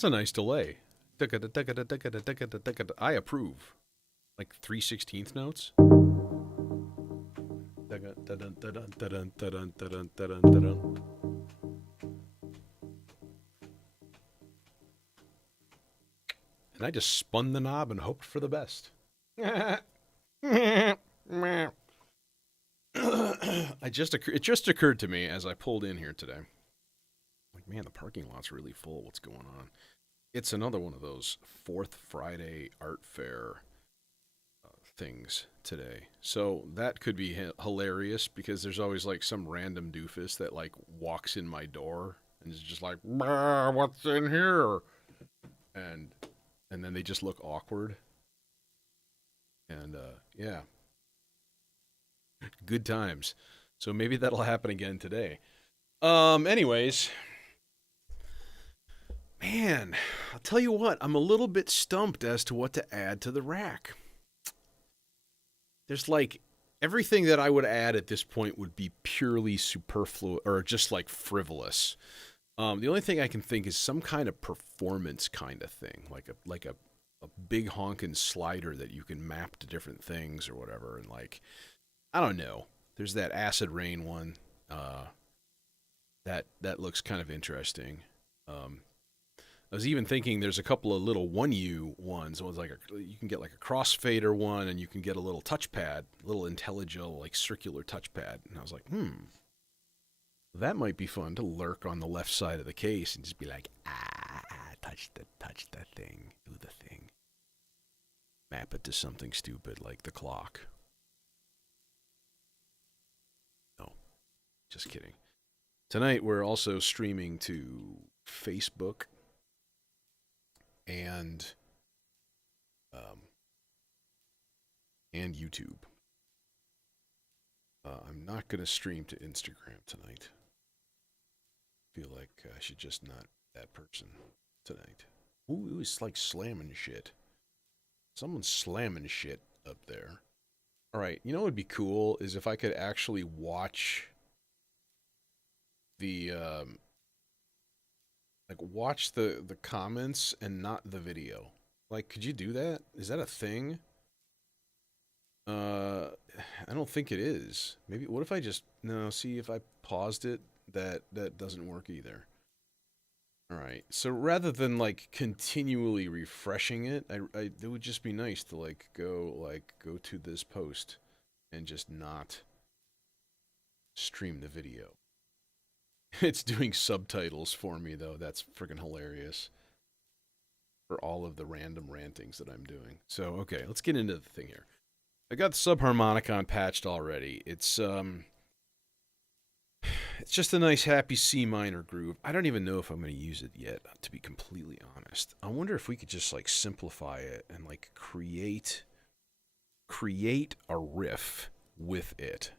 That's a nice delay. I approve. Like 3/16 notes. And I just spun the knob and hoped for the best. It just occurred to me as I pulled in here today. Like, man, the parking lot's really full. What's going on? It's another one of those Fourth Friday art fair things today. So that could be hilarious because there's always like some random doofus that like walks in my door and is just like, "What's in here?" And then they just look awkward. And yeah, good times. So maybe that'll happen again today. Anyways, man, I'll tell you what, I'm a little bit stumped as to what to add to the rack. There's like everything that I would add at this point would be purely superfluous or just like frivolous. The only thing I can think is some kind of performance kind of thing, like a big honkin' slider that you can map to different things or whatever. And like, I don't know. There's that acid rain one. That looks kind of interesting. I was even thinking there's a couple of little 1U ones. One's like you can get like a crossfader one, and you can get a little touchpad, a little IntelliGel like circular touchpad. And I was like, that might be fun to lurk on the left side of the case and just be like, touch the thing, do the thing, map it to something stupid like the clock. No, just kidding. Tonight we're also streaming to Facebook and YouTube. I'm not going to stream to Instagram tonight. Feel like I should just not be that person tonight. Ooh, it's like slamming shit. Someone's slamming shit up there. All right, you know what would be cool is if I could actually watch the watch the comments and not the video. Like, could you do that? Is that a thing? I don't think it is. Maybe, what if I just, no, see if I paused it, that doesn't work either. All right. So rather than like continually refreshing it, it would just be nice to go to this post and just not stream the video. It's doing subtitles for me though. That's freaking hilarious. For all of the random rantings that I'm doing. So, okay, let's get into the thing here. I got the subharmonicon patched already. It's just a nice happy C minor groove. I don't even know if I'm going to use it yet, to be completely honest. I wonder if we could just like simplify it and like create a riff with it.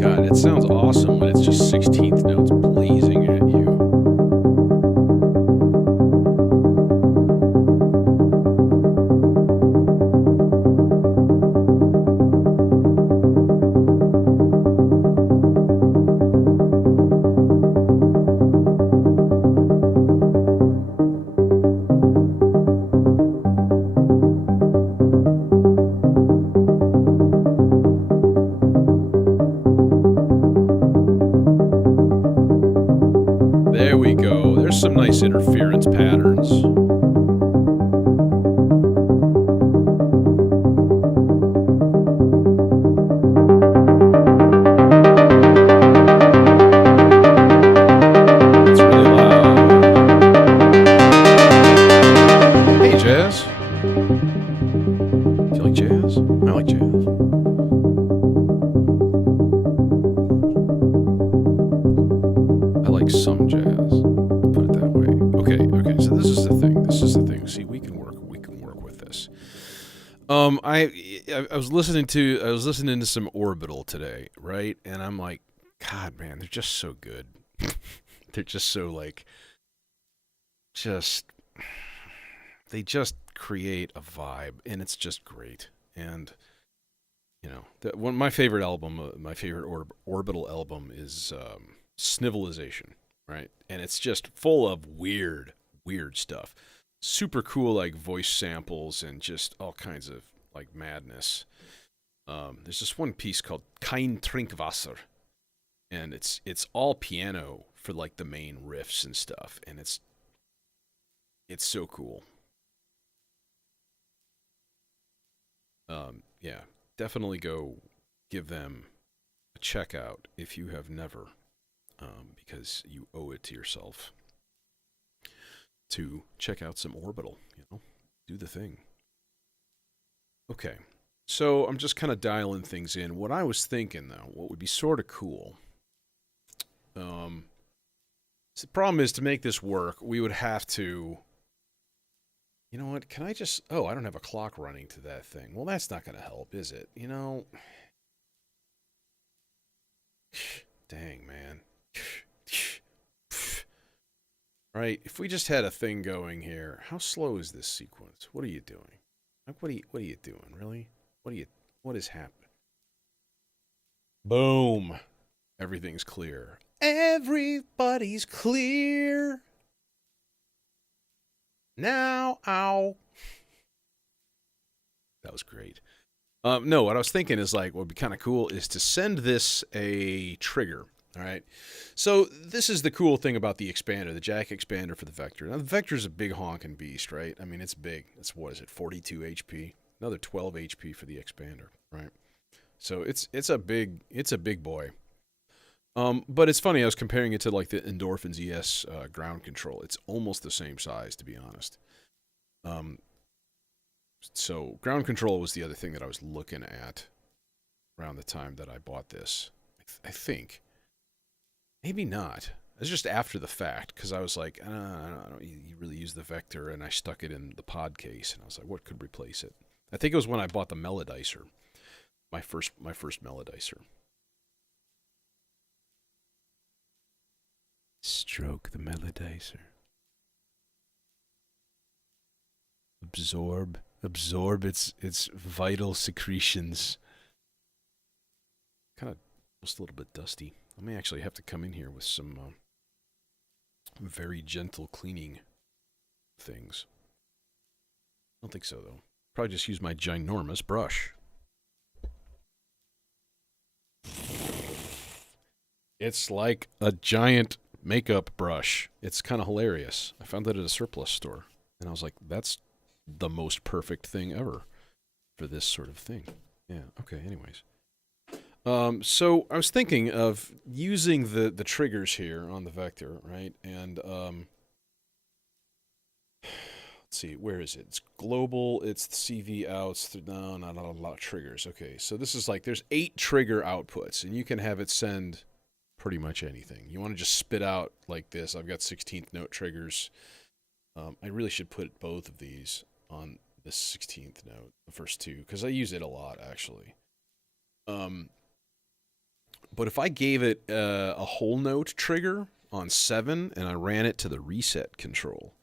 God, it sounds awesome when it's just 16th notes blazing at you. There we go. There's some nice interference patterns. It's really loud. Hey, Jazz. Do you like jazz? I like jazz. I like some jazz. Put it that way. Okay. So this is the thing. See, we can work with this. I was listening to some Orbital today, right? And I'm like, God, man, they're just so good. They're just so like, they just create a vibe, and it's just great. And you know, my favorite album, my favorite orbital album is Snivelization, right? And it's just full of weird stuff. Super cool, like voice samples and just all kinds of like madness. There's this one piece called Kein Trinkwasser, and it's all piano for like the main riffs and stuff, and it's so cool. Yeah, definitely go give them a check out if you have never, because you owe it to yourself to check out some Orbital. You know, do the thing. Okay, so I'm just kind of dialing things in. What I was thinking though, what would be sort of cool. So the problem is to make this work, we would have to. You know what? Can I just... Oh, I don't have a clock running to that thing. Well, that's not going to help, is it? You know... Dang, man. Right? If we just had a thing going here, how slow is this sequence? What are you doing? Like, what are you doing? Really? What is happening? Boom. Everything's clear. Everybody's clear. Now, ow. That was great. No, what I was thinking is like, what would be kind of cool is to send this a trigger. All right. So this is the cool thing about the expander, the jack expander for the Vector. Now the Vector is a big honking beast, right? I mean, it's big. It's, what is it, 42 HP? Another 12 HP for the expander, right? So it's a big boy. But it's funny, I was comparing it to like the Endorphins ES ground control. It's almost the same size, to be honest. So ground control was the other thing that I was looking at around the time that I bought this. I think. Maybe not. It's just after the fact, because I was like, I don't you really use the Vector, and I stuck it in the pod case, and I was like, what could replace it? I think it was when I bought the Melodicer, my first Melodicer. Stroke the Melodicer. Absorb its vital secretions. Kind of just a little bit dusty. I may actually have to come in here with some very gentle cleaning things. I don't think so, though. Probably just use my ginormous brush. It's like a giant makeup brush. It's kind of hilarious. I found that at a surplus store, and I was like, that's the most perfect thing ever for this sort of thing. Yeah, okay, anyways. So I was thinking of using the triggers here on the Vector, right? And let's see, where is it? It's global, it's the CV outs, no, not a lot of triggers. Okay, so this is like, there's 8 trigger outputs, and you can have it send pretty much anything. You want to just spit out like this. I've got 16th note triggers. I really should put both of these on the 16th note, the first two, because I use it a lot, actually. But if I gave it a whole note trigger on 7 and I ran it to the reset control,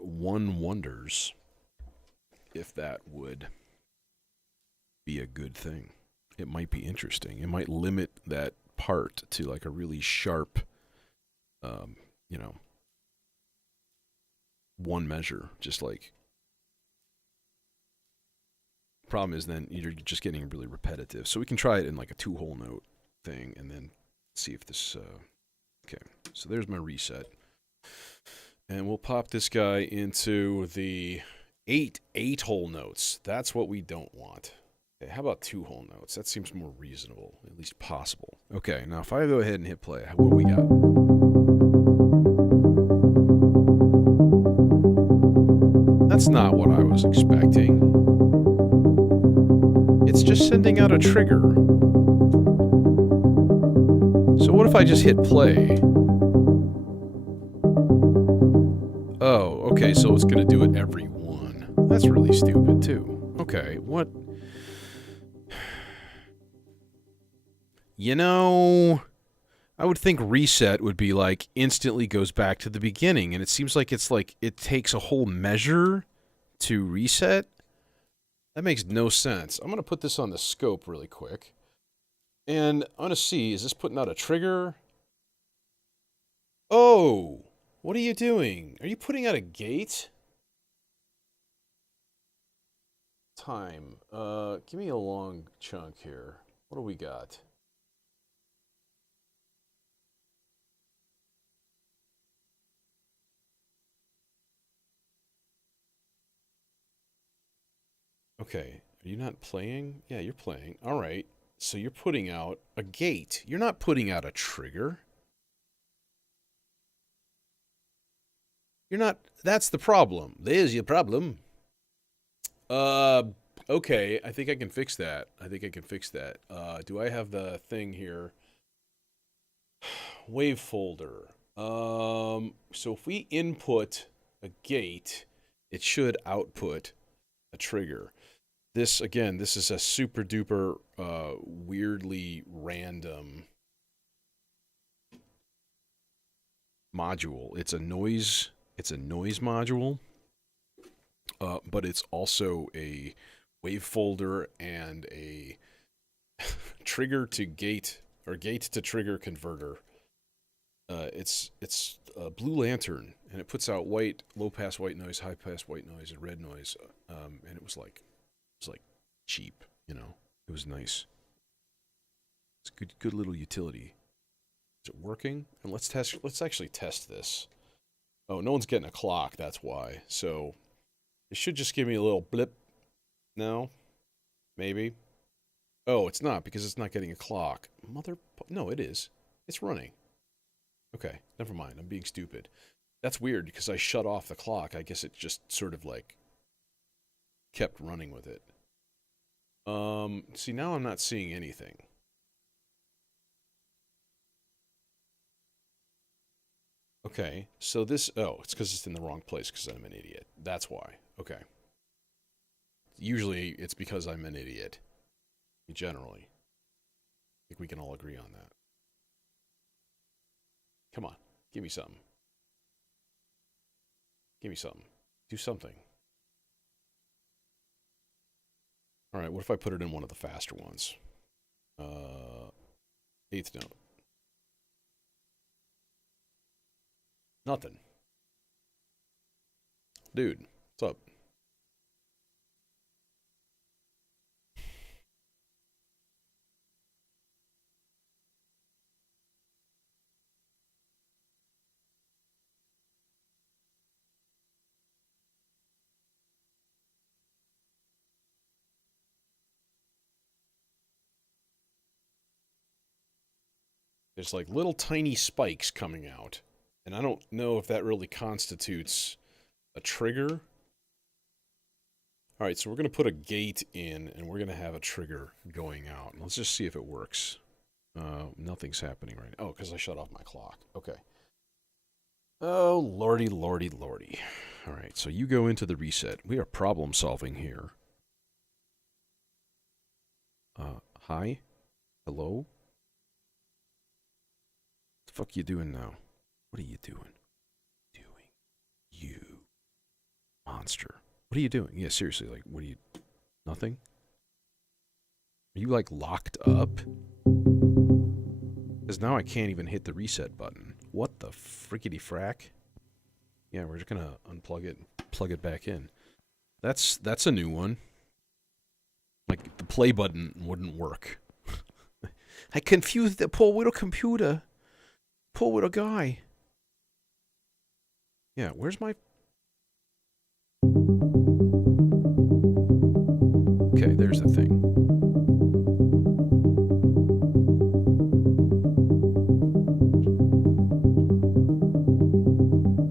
one wonders if that would be a good thing. It might be interesting. It might limit that part to like a really sharp, you know, one measure, just like. Problem is then you're just getting really repetitive. So we can try it in like a 2-whole note thing and then see if this, okay. So there's my reset. And we'll pop this guy into the 8-whole notes. That's what we don't want. Okay, how about 2-whole notes? That seems more reasonable, at least possible. Okay, now if I go ahead and hit play, what do we got? That's not what I was expecting. It's just sending out a trigger. So what if I just hit play? Oh, okay, so it's going to do it every one. That's really stupid, too. Okay, what? You know, I would think reset would be like instantly goes back to the beginning, and it seems like it's like it takes a whole measure to reset. That makes no sense. I'm going to put this on the scope really quick. And I'm going to see, is this putting out a trigger? Oh, what are you doing? Are you putting out a gate? Time. Give me a long chunk here. What do we got? Okay, are you not playing? Yeah, you're playing. All right, so you're putting out a gate. You're not putting out a trigger. You're not, that's the problem. There's your problem. Okay, I think I can fix that. Do I have the thing here? Wave folder. So if we input a gate, it should output a trigger. This, again, this is a super duper, weirdly random module. It's a noise module, but it's also a wave folder and a trigger to gate or gate to trigger converter. It's a Blue Lantern, and it puts out white, low pass white noise, high pass white noise, and red noise. And it was like cheap, you know. It was nice. It's a good little utility. Is it working? And let's actually test this. Oh, no one's getting a clock, that's why. So it should just give me a little blip now. Maybe. Oh, it's not, because it's not getting a clock. No, it is. It's running. Okay, never mind. I'm being stupid. That's weird, because I shut off the clock. I guess it just sort of like kept running with it. See, now I'm not seeing anything. Okay, so this, oh, it's because it's in the wrong place because I'm an idiot. That's why. Okay. Usually it's because I'm an idiot. Generally. I think we can all agree on that. Come on, give me something. Give me something. Do something. All right, what if I put it in one of the faster ones? Eighth note. Nothing. Dude, what's up? There's like little tiny spikes coming out. And I don't know if that really constitutes a trigger. All right, so we're going to put a gate in, and we're going to have a trigger going out. Let's just see if it works. Nothing's happening right now. Oh, because I shut off my clock. Okay. Oh, lordy, lordy, lordy. All right, so you go into the reset. We are problem solving here. Hi? Hello? What the fuck you doing now? What are you doing? You monster. What are you doing? Yeah, seriously, like, what are you... Nothing? Are you, like, locked up? Because now I can't even hit the reset button. What the frickety frack? Yeah, we're just gonna unplug it and plug it back in. That's a new one. Like, the play button wouldn't work. I confused the poor little computer. Poor little guy. Yeah, where's my... Okay, there's the thing.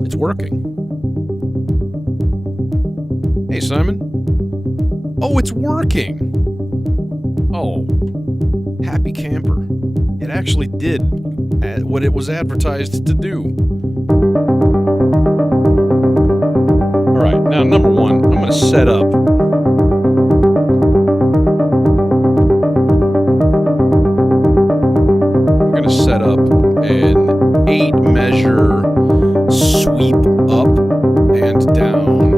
It's working. Hey, Simon. Oh, it's working! Oh, happy camper. It actually did what it was advertised to do. Alright, now number one, I'm going to set up. We're going to set up an 8-measure sweep up and down.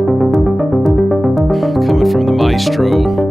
Coming from the maestro.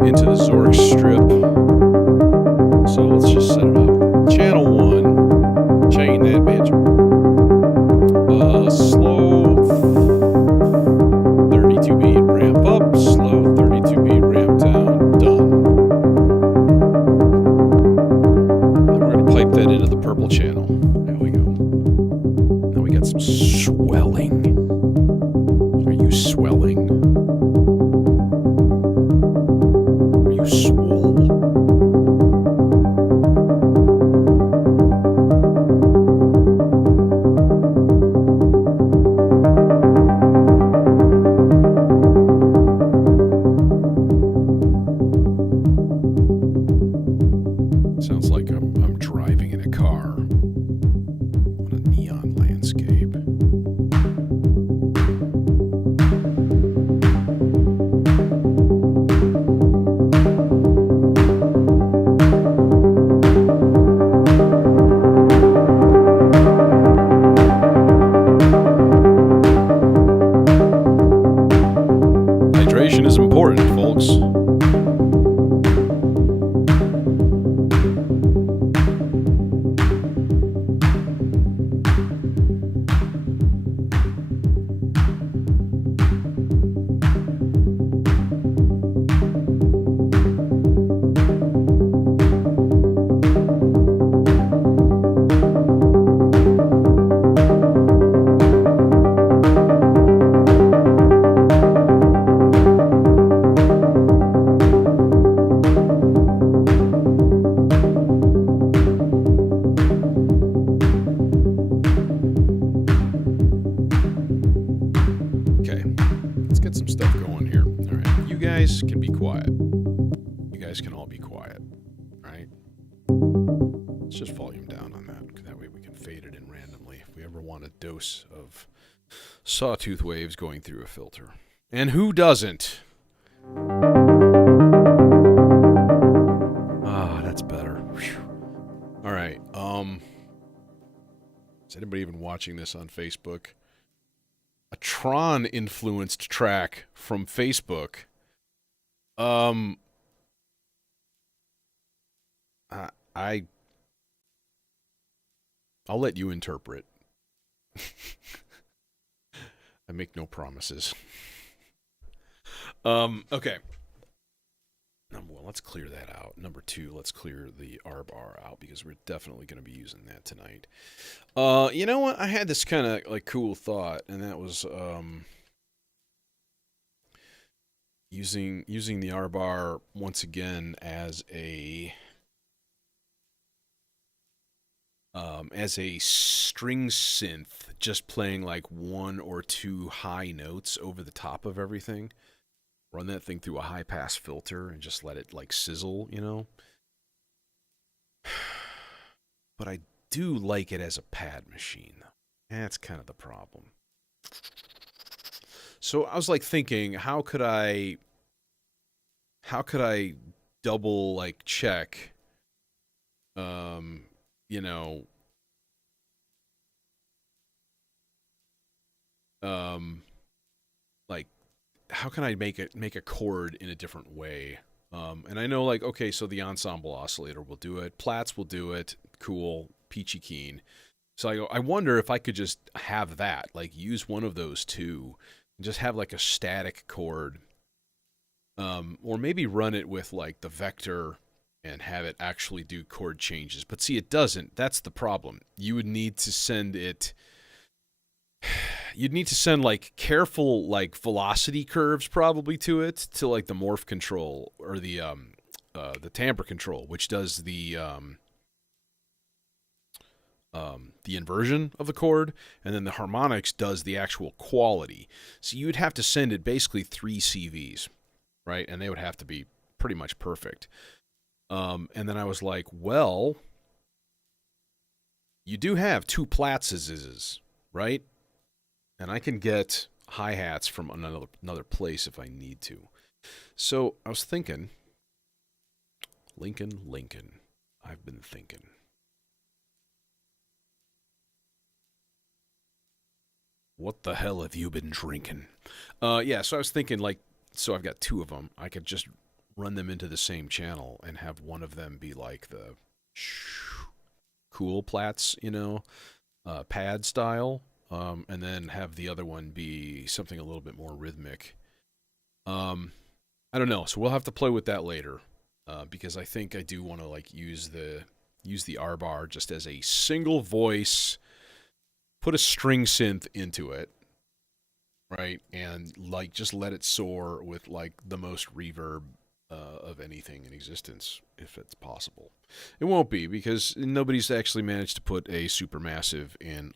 recording, folks. Can be quiet. You guys can all be quiet, right? Let's just volume down on that. That way we can fade it in randomly if we ever want a dose of sawtooth waves going through a filter. And who doesn't? Ah, that's better. Whew. All right. Is anybody even watching this on Facebook? A Tron-influenced track from Facebook. I'll let you interpret. I make no promises. Okay. Number one, let's clear that out. Number two, let's clear the R bar out because we're definitely going to be using that tonight. You know what? I had this kind of like cool thought, and that was using the R bar once again as a string synth, just playing like one or two high notes over the top of everything. Run that thing through a high pass filter and just let it like sizzle, you know. But I do like it as a pad machine. That's kind of the problem. So I was like thinking, how could I double like check, you know, like how can I make a chord in a different way? And I know like, okay, so the ensemble oscillator will do it, Platts will do it, cool, peachy keen. So I wonder if I could just have that, like use one of those two, and just have like a static chord, or maybe run it with like the vector and have it actually do chord changes. But see, it doesn't. That's the problem. You would need to send it. You'd need to send like careful like velocity curves probably to it, to like the morph control or the timbre control, which does the inversion of the chord, and then the harmonics does the actual quality. So you'd have to send it basically 3 CVs, right? And they would have to be pretty much perfect. And then I was like, well, you do have 2 Platzes, right? And I can get hi-hats from another place if I need to. So I was thinking, Lincoln, I've been thinking. What the hell have you been drinking? Yeah, so I was thinking, like, so I've got 2 of them. I could just run them into the same channel and have one of them be like the cool Platts, you know, pad style. And then have the other one be something a little bit more rhythmic. I don't know. So we'll have to play with that later, because I think I do want to like use the R bar just as a single voice, put a string synth into it, right, and like just let it soar with like the most reverb of anything in existence, if it's possible. It won't be, because nobody's actually managed to put a supermassive in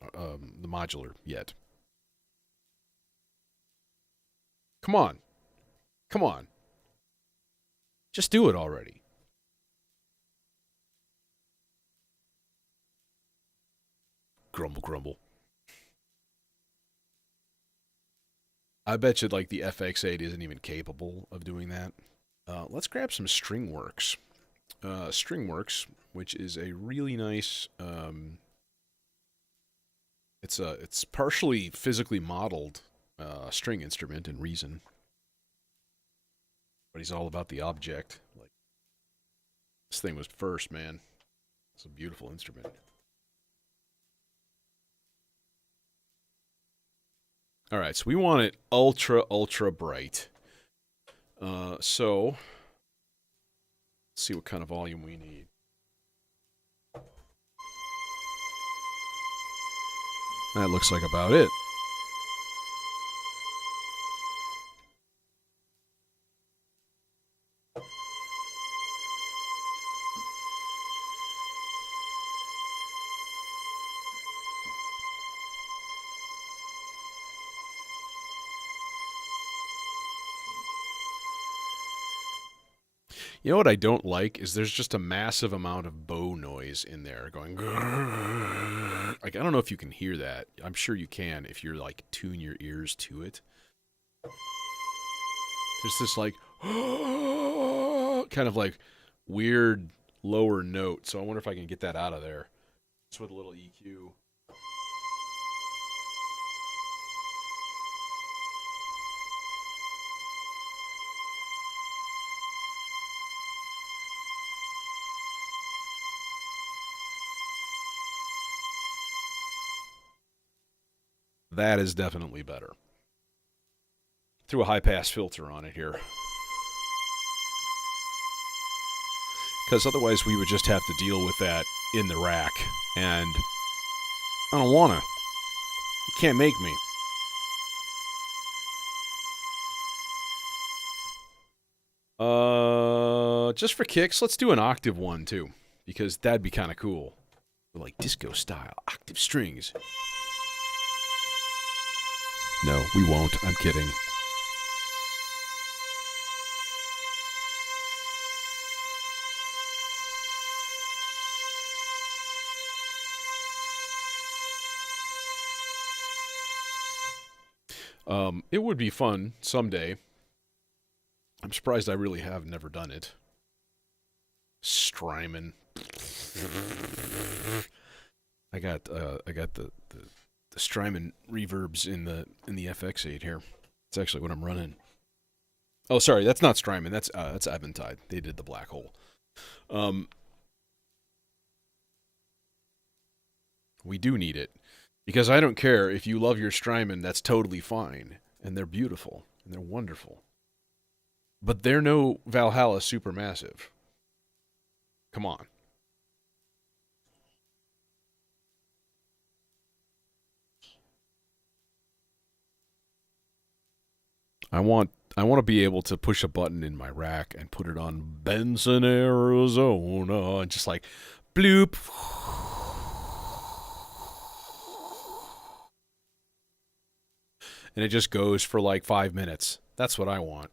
the modular yet. Come on. Just do it already. Grumble. I bet you like the FX8 isn't even capable of doing that. Let's grab some Stringworks. Stringworks, which is a really nice, it's partially physically modeled string instrument in Reason. But he's all about the object. Like, this thing was first, man. It's a beautiful instrument. All right, so we want it ultra, ultra bright. So, let's see what kind of volume we need. That looks like about it. You know what I don't like is there's just a massive amount of bow noise in there going. Like, I don't know if you can hear that. I'm sure you can if you're like tune your ears to it. There's this like kind of like weird lower note. So I wonder if I can get that out of there. Just with a little EQ. That is definitely better. Threw a high pass filter on it here. Because otherwise we would just have to deal with that in the rack. And I don't want to. You can't make me. Just for kicks, let's do an octave one too. Because that'd be kind of cool. Like disco style, octave strings. No, we won't. I'm kidding. It would be fun someday. I'm surprised I really have never done it. Strymon. I got the Strymon reverbs in the FX8 here. It's actually what I'm running. Oh, sorry, that's not Strymon. That's Eventide. They did the black hole. We do need it because I don't care if you love your Strymon. That's totally fine, and they're beautiful and they're wonderful. But they're no Valhalla Supermassive. Come on. I want to be able to push a button in my rack and put it on Benson, Arizona, and just like bloop. And it just goes for like 5 minutes. That's what I want.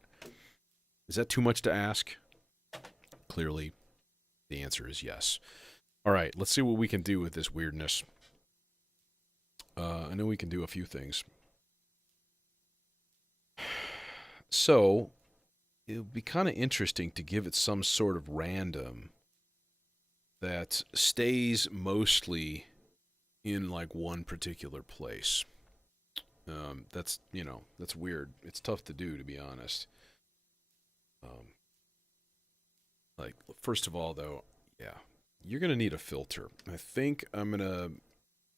Is that too much to ask? Clearly, the answer is yes. All right, let's see what we can do with this weirdness. I know we can do a few things. So, it would be kind of interesting to give it some sort of random that stays mostly in like one particular place. That's weird. It's tough to do, to be honest. Like, first of all, though, yeah, you're gonna need a filter. I think I'm gonna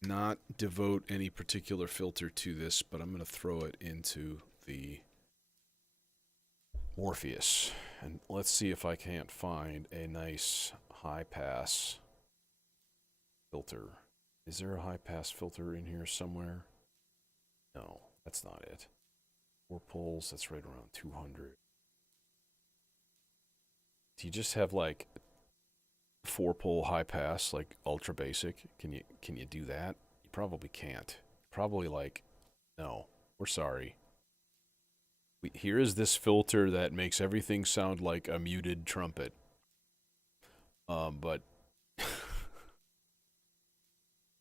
not devote any particular filter to this, but I'm gonna throw it into the Morpheus. And let's see if I can't find a nice high pass filter. Is there a high pass filter in here somewhere? No, that's not it. 4 poles, that's right around 200. Do you just have like 4-pole high pass, like ultra basic? Can you do that? You probably can't. Probably like, no, we're sorry. Here is this filter that makes everything sound like a muted trumpet. But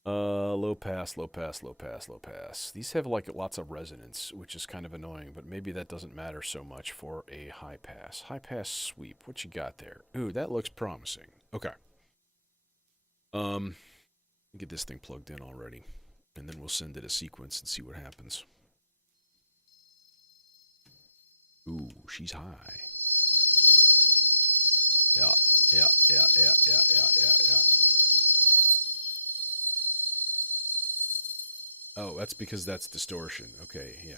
low pass, low pass, low pass, low pass. These have like lots of resonance, which is kind of annoying, but maybe that doesn't matter so much for a high pass. High pass sweep. What you got there? Ooh, that looks promising. Okay. Get this thing plugged in already, and then we'll send it a sequence and see what happens. Ooh, she's high. Yeah, yeah. Oh, that's because that's distortion. Okay, yeah.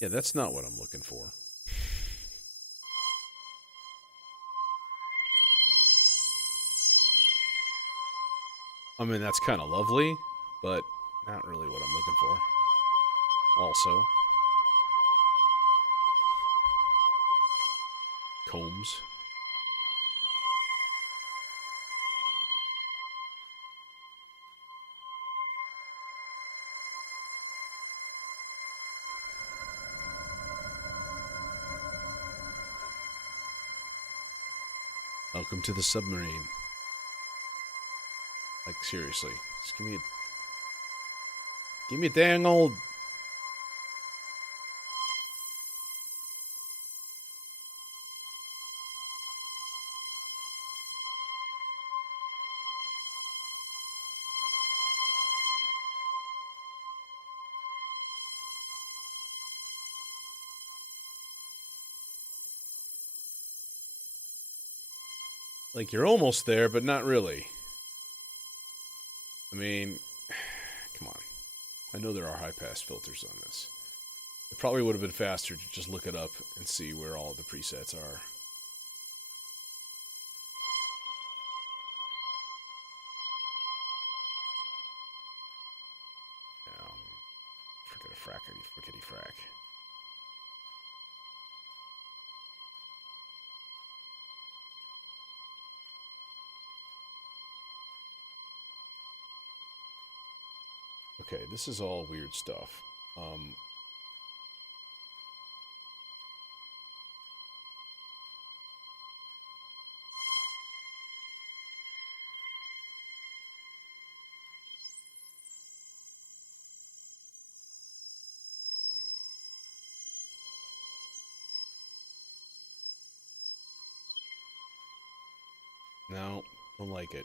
Yeah, that's not what I'm looking for. I mean, that's kind of lovely, but not really what I'm looking for. Also, combs. Welcome to the submarine. Like, seriously. Just give me a dang old. Like, you're almost there, but not really. I mean, come on. I know there are high pass filters on this. It probably would have been faster to just look it up and see where all the presets are. Um, Forget a frackety, frickety frack. Okay, this is all weird stuff. No, don't like it.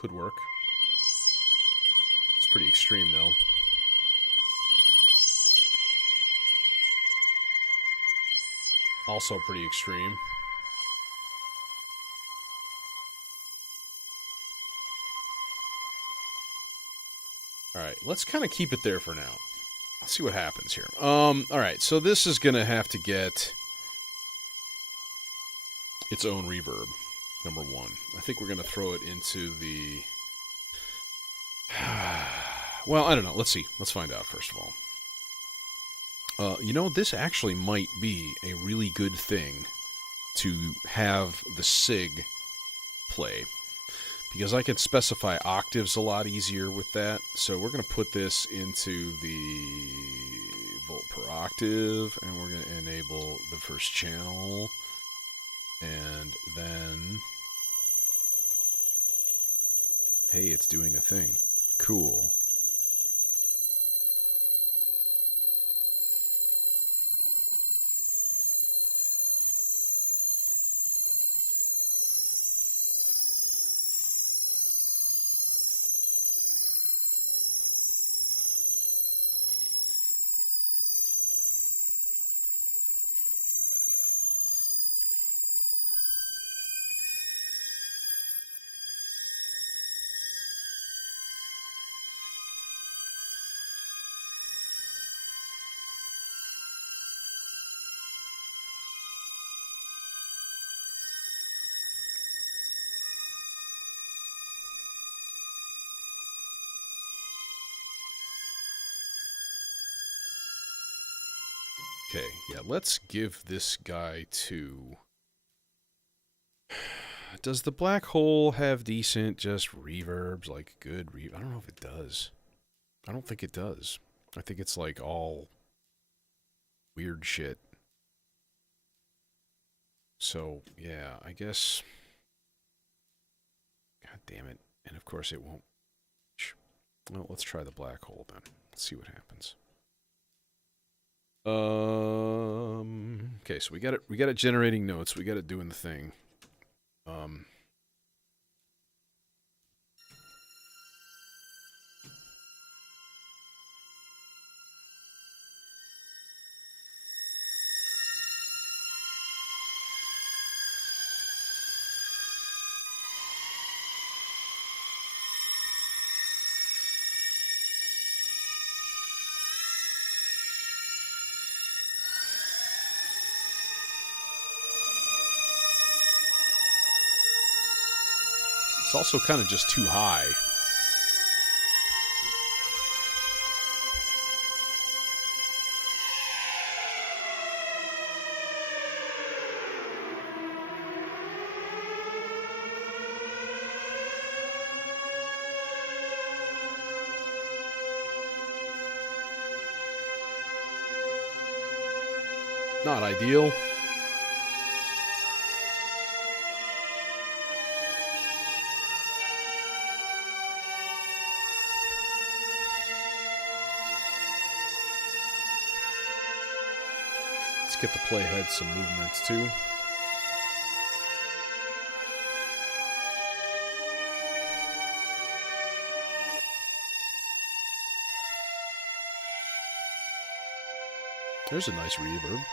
Could work. It's pretty extreme, though. Also pretty extreme. All right, let's kind of keep it there for now. Let's see what happens here. All right, so this is gonna have to get its own reverb. Number one, I think we're gonna throw it into the. Well, I don't know. Let's see. Let's find out first of all. This actually might be a really good thing to have the SIG play because I can specify octaves a lot easier with that. So we're going to put this into the volt per octave, and we're going to enable the first channel, and then, hey, it's doing a thing. Cool. Okay, yeah, let's give this guy to. Does the black hole have decent just reverbs, like good I don't know if it does. I don't think it does. I think it's like all weird shit. So, yeah, I guess... God damn it. And of course it won't. Well, let's try the black hole then. Let's see what happens. Okay, so we got it generating notes. We got it doing the thing. It's also kind of just too high. Not ideal. Let's get the playhead some movements too. There's a nice reverb.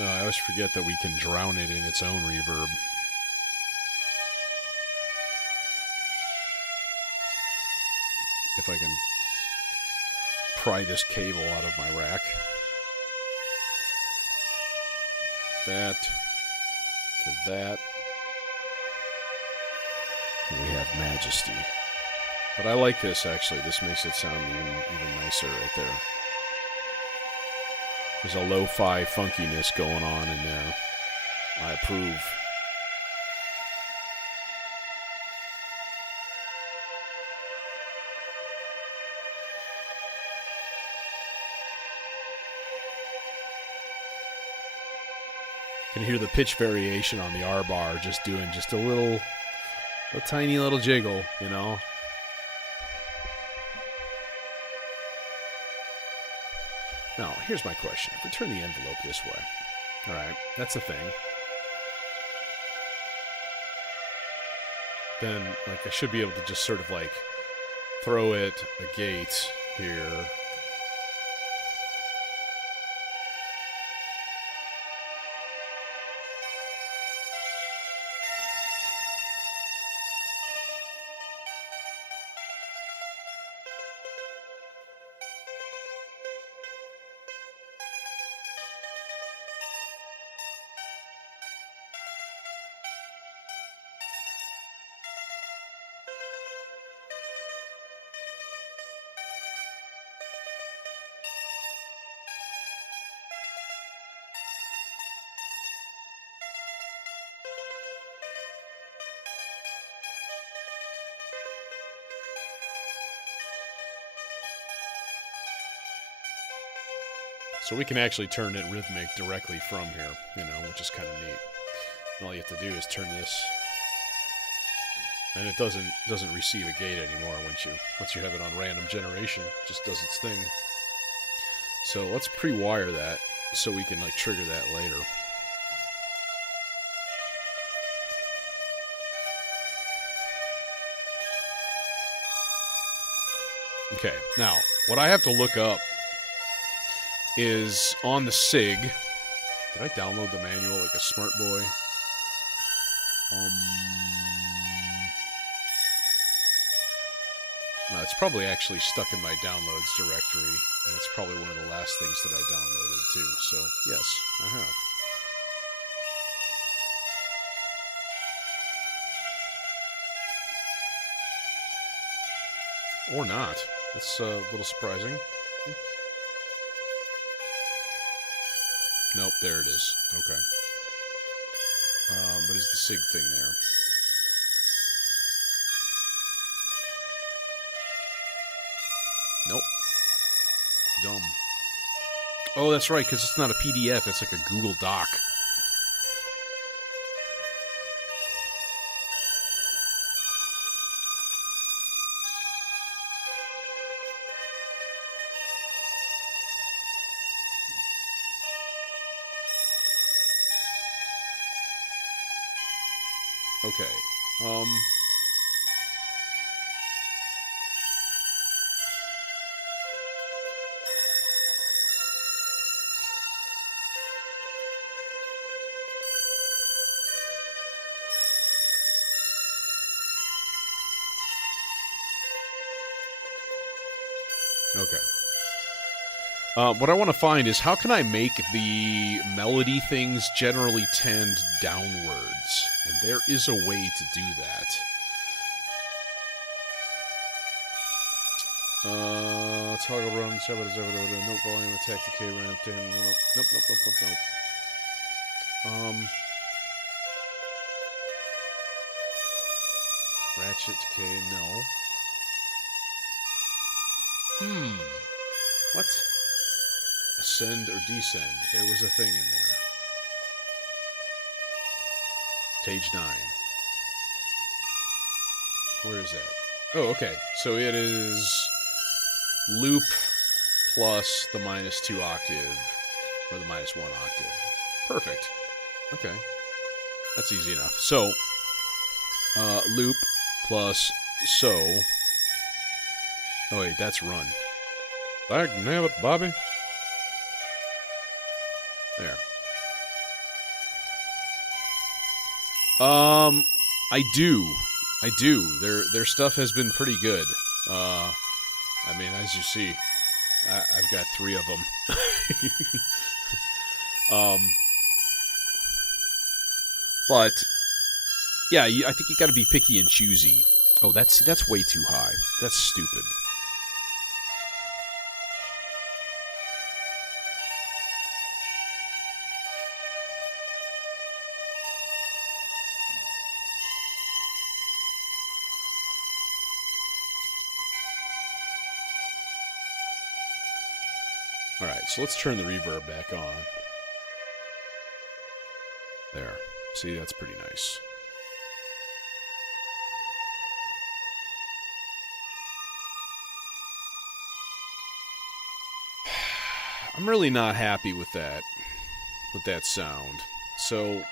I always forget that we can drown it in its own reverb. If I can pry this cable out of my rack. That to that. And we have Majesty. But I like this, actually. This makes it sound even nicer right there. There's a lo-fi funkiness going on in there. I approve. You can hear the pitch variation on the R bar just doing just a tiny little jiggle, you know. Now, here's my question. If we turn the envelope this way, all right, that's a thing. Then, like, I should be able to just sort of, like, throw it a gate here. So we can actually turn it rhythmic directly from here, you know, which is kind of neat. And all you have to do is turn this, and it doesn't receive a gate anymore once you have it on random generation. It just does its thing. So let's pre-wire that so we can like trigger that later. Okay, now what I have to look up is on the SIG. Did I download the manual like a smart boy? No, it's probably actually stuck in my downloads directory, and it's probably one of the last things that I downloaded too. So yes, I have. Or not. That's a little surprising. Nope, there it is. Okay. But is the sig thing there? Nope. Dumb. Oh, that's right, because it's not a PDF. It's like a Google Doc. Okay. Okay. What I want to find is how can I make the melody things generally tend downwards? And there is a way to do that. Toggle run, note volume, attack decay ramp, nope. Ratchet decay, no. What? Ascend or descend. There was a thing in there. Page 9. Where is that? Oh, okay. So it is loop plus the -2 octave, or the -1 octave. Perfect. Okay. That's easy enough. So, loop plus so. Oh, wait, that's run. Nail it, Bobby. There. I do. Their stuff has been pretty good. I mean, as you see, I've got 3 of them. But yeah, I think you got to be picky and choosy. Oh, that's way too high. That's stupid. Alright, so let's turn the reverb back on. There. See, that's pretty nice. I'm really not happy with that sound. So,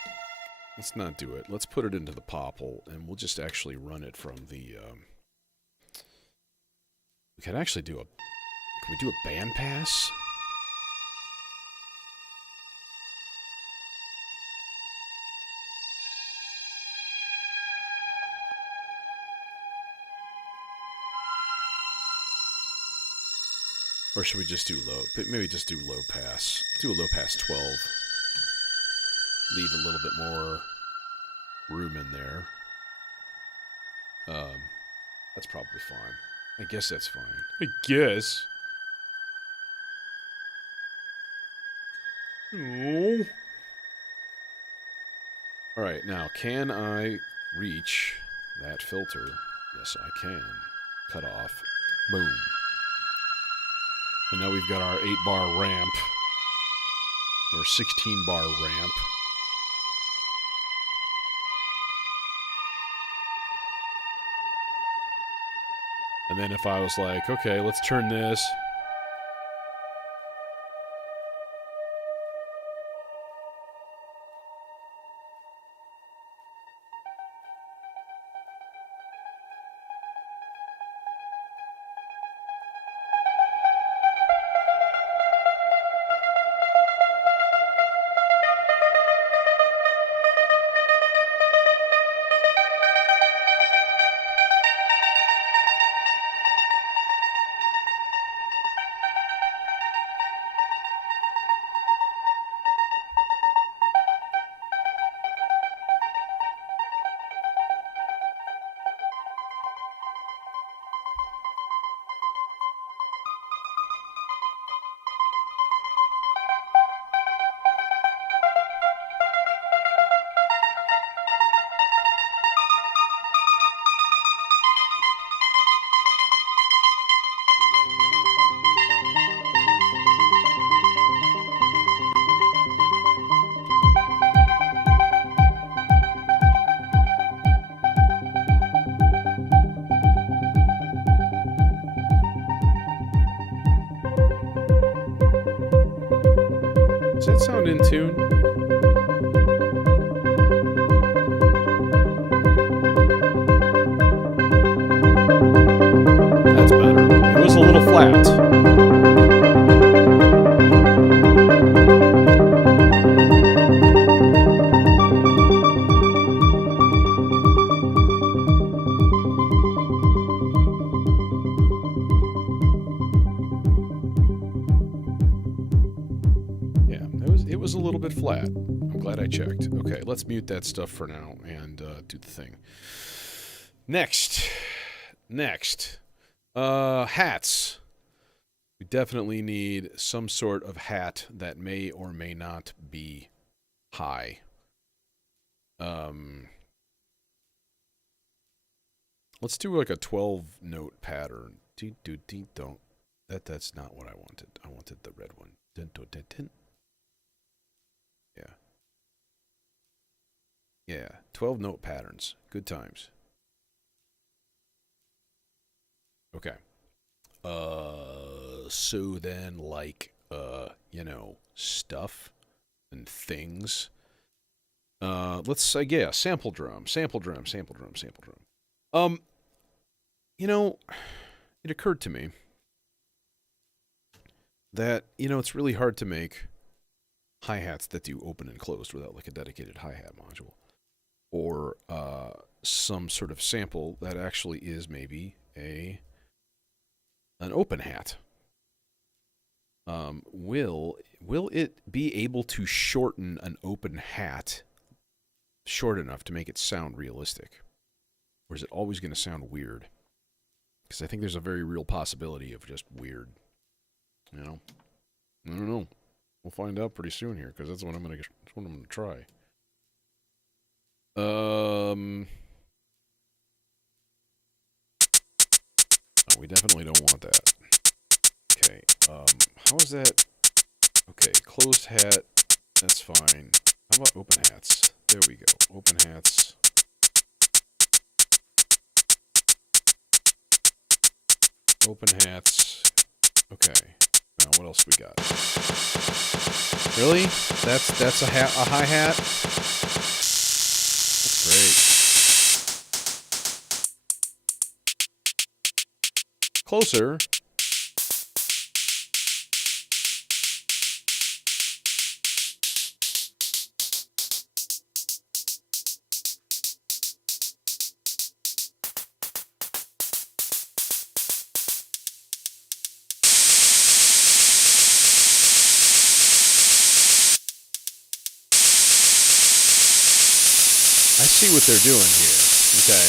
let's not do it. Let's put it into the popple, and we'll just actually run it from the, we can actually do a... Can we do a bandpass? Or should we just do low? Maybe just do low pass. Do a low pass 12. Leave a little bit more room in there. That's probably fine. I guess that's fine. I guess. Oh. Alright, now, can I reach that filter? Yes, I can. Cut off. Boom. And now we've got our 8-bar ramp, or 16-bar ramp. And then if I was like, okay, let's turn this. Does that sound in tune? That's better. It was a little flat. It was a little bit flat. I'm glad I checked. Okay, let's mute that stuff for now and do the thing. Next. Hats. We definitely need some sort of hat that may or may not be high. Let's do like a 12-note pattern. Don't. That's not what I wanted. I wanted the red one. Yeah, 12-note patterns. Good times. Okay. So then, like, stuff and things. Let's say, yeah, sample drum. It occurred to me that, it's really hard to make hi-hats that do open and closed without, like, a dedicated hi-hat module. Or some sort of sample that actually is maybe an open hat. Will it be able to shorten an open hat short enough to make it sound realistic? Or is it always going to sound weird? Because I think there's a very real possibility of just weird. I don't know. We'll find out pretty soon here, because that's what I'm going to try. We definitely don't want that. Okay, how is that? Okay, closed hat, that's fine. How about open hats? There we go, open hats. Open hats. Okay, now what else we got? Really? That's a hi-hat? Great. Closer. I see what they're doing here. Okay.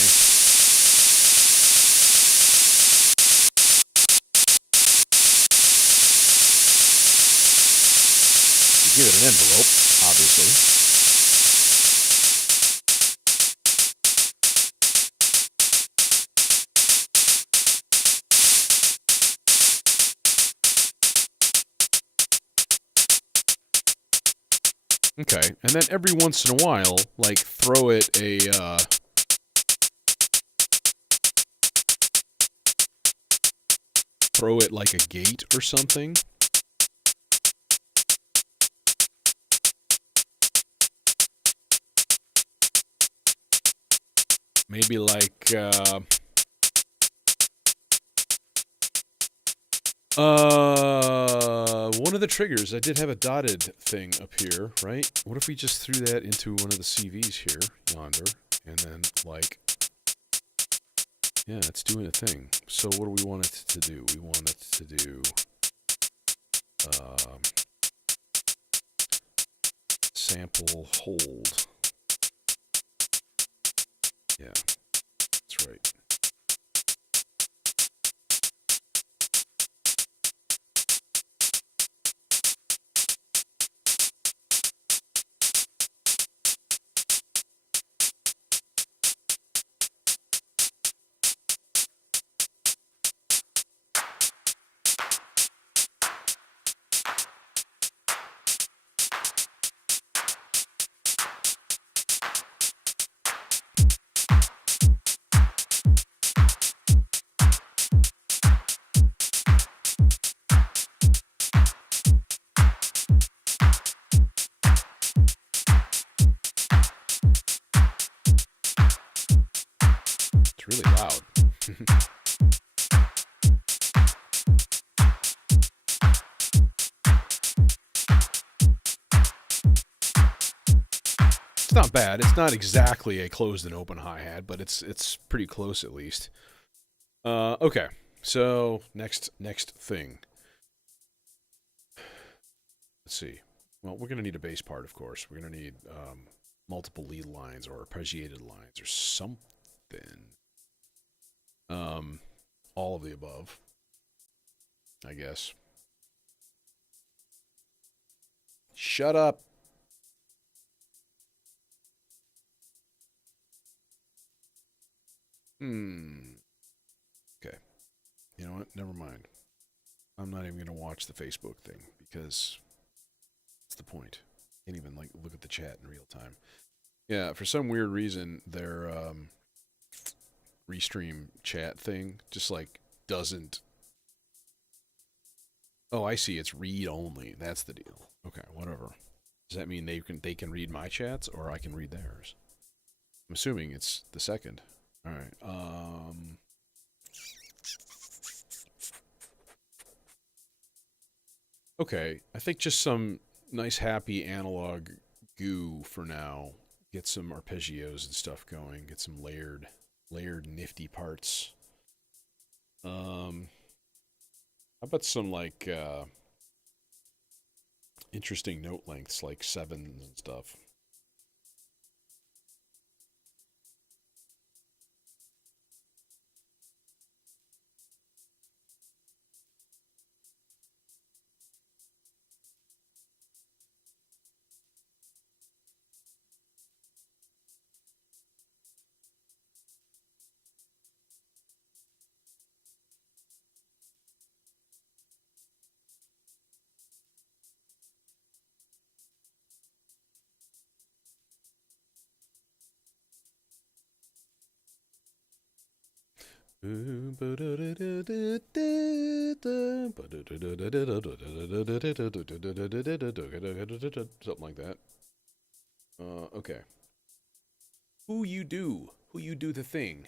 You give it an envelope, obviously. Okay, and then every once in a while, like, throw it like a gate or something. Maybe like, one of the triggers, I did have a dotted thing up here, right? What if we just threw that into one of the CVs here, yonder, and then, like, yeah, it's doing a thing. So what do we want it to do? We want it to do, sample hold. Yeah, that's right. It's not bad. It's not exactly a closed and open hi-hat, but it's pretty close at least. Okay. So next thing. Let's see. Well, we're gonna need a bass part, of course. We're gonna need multiple lead lines or arpeggiated lines or something. All of the above, I guess. Shut up. Okay. You know what? Never mind. I'm not even gonna watch the Facebook thing because what's the point? Can't even like look at the chat in real time. Yeah, for some weird reason, their restream chat thing just like doesn't. Oh, I see. It's read only. That's the deal. Okay, whatever. Does that mean they can read my chats or I can read theirs? I'm assuming it's the second. All right. Okay, I think just some nice happy analog goo for now. Get some arpeggios and stuff going. Get some layered nifty parts. How about some like interesting note lengths like sevens and stuff. Something like that. Okay. Who you do the thing.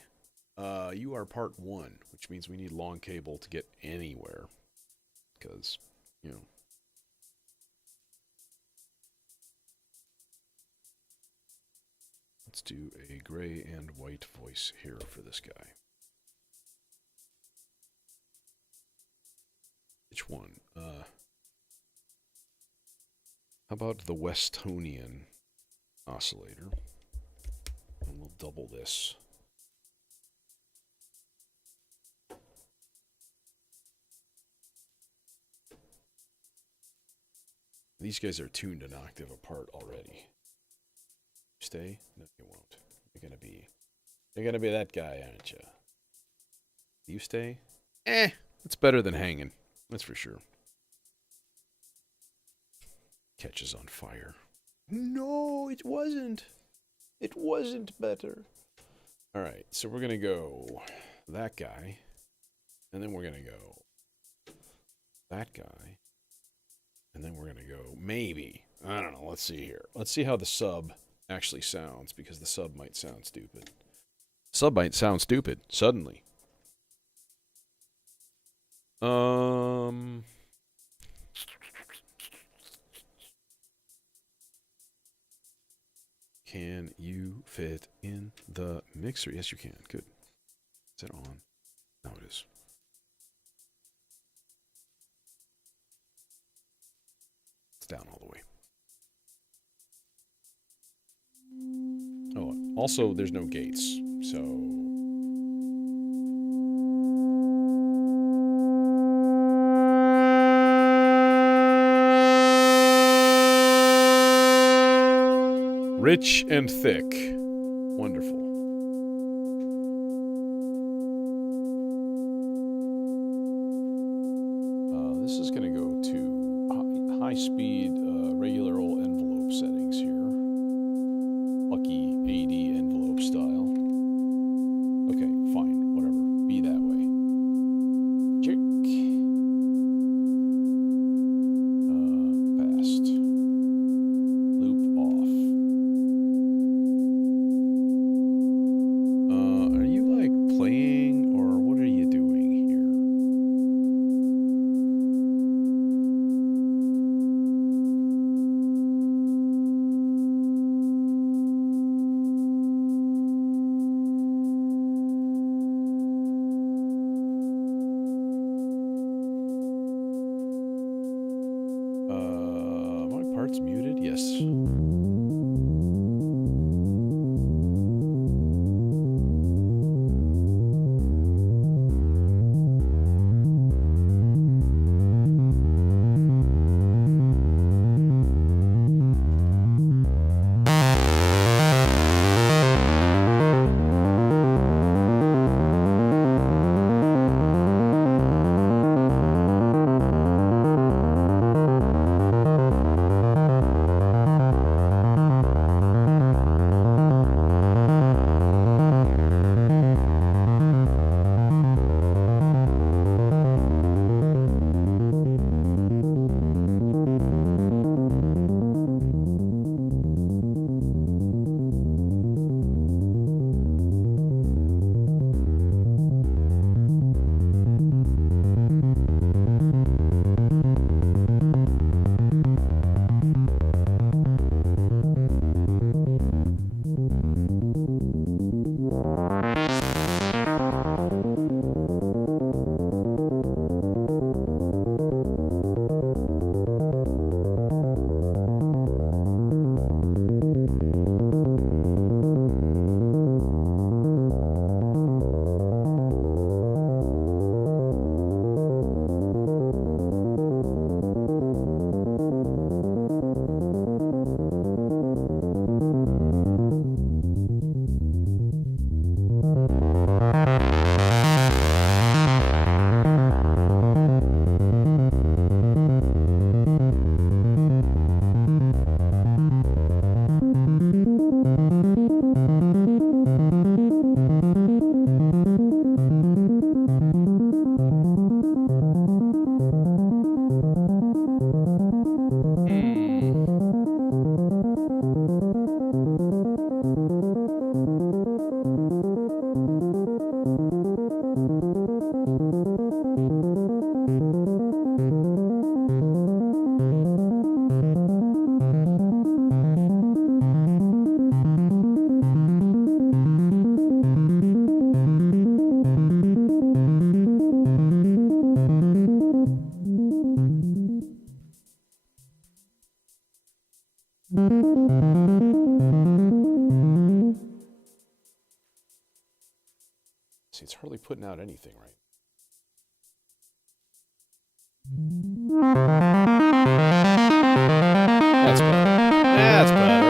You are part 1, which means we need long cable to get anywhere. Because, you know. Let's do a gray and white voice here for this guy. Which one? How about the Westonian oscillator? And we'll double this. These guys are tuned an octave apart already. Stay? No, you won't. You're gonna be that guy, aren't you? You stay? It's better than hanging. That's for sure. Catches on fire. No, it wasn't. It wasn't better. All right, so we're gonna go that guy, and then we're gonna go that guy, and then we're gonna go maybe. I don't know. Let's see here. Let's see how the sub actually sounds, because the sub might sound stupid. Sub might sound stupid suddenly. Can you fit in the mixer? Yes, you can. Good. Is it on? No, it is. It's down all the way. Oh, also, there's no gates, so... Rich and thick. Wonderful. This is going to go to high-speed, regular old envelope settings here. Lucky AD envelope style. Okay, fine, whatever. Be that way. Chick. Fast. Loop off. Are you like playing, or what are you doing here? parts muted? Yes. See, it's hardly putting out anything right. That's better. That's better.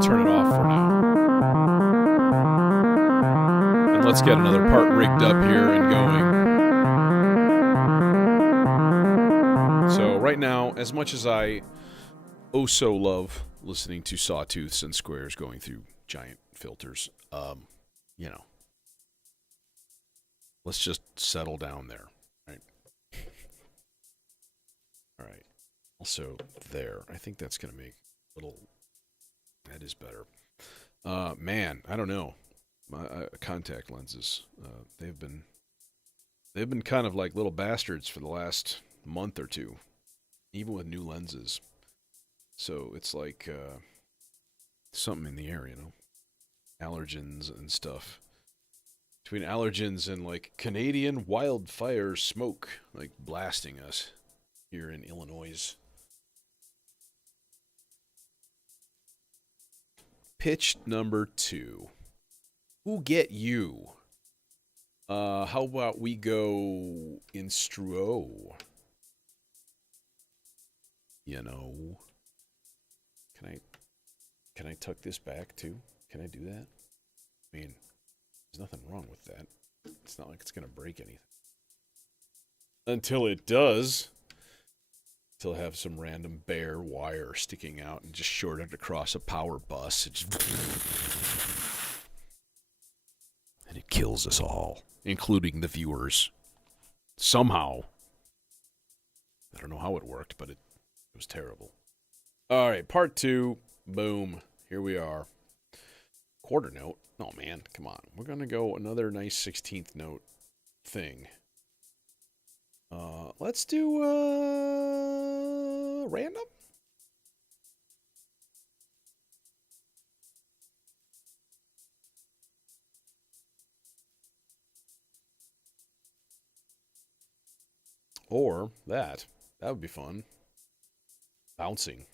turn it off for now. And let's get another part rigged up here and going. So right now, as much as I oh so love listening to sawtooths and squares going through giant filters, you know, let's just settle down there, right? All right. Also there. I think that's going to make a little... That is better. Man, I don't know. My contact lenses, they've been kind of like little bastards for the last month or two, even with new lenses. So it's like something in the air, you know, allergens and stuff. Between allergens and like Canadian wildfire smoke, like blasting us here in Illinois. Pitch number 2. Who get you? How about we go instruo? You know. Can I tuck this back too? Can I do that? I mean, there's nothing wrong with that. It's not like it's gonna break anything. Until it does. Until I have some random bare wire sticking out and just short it across a power bus. And it kills us all, including the viewers. Somehow. I don't know how it worked, but it was terrible. All right, part 2. Boom. Here we are. Quarter note. Oh, man, come on. We're going to go another nice 16th note thing. Let's do random. Or that. That would be fun. Bouncing.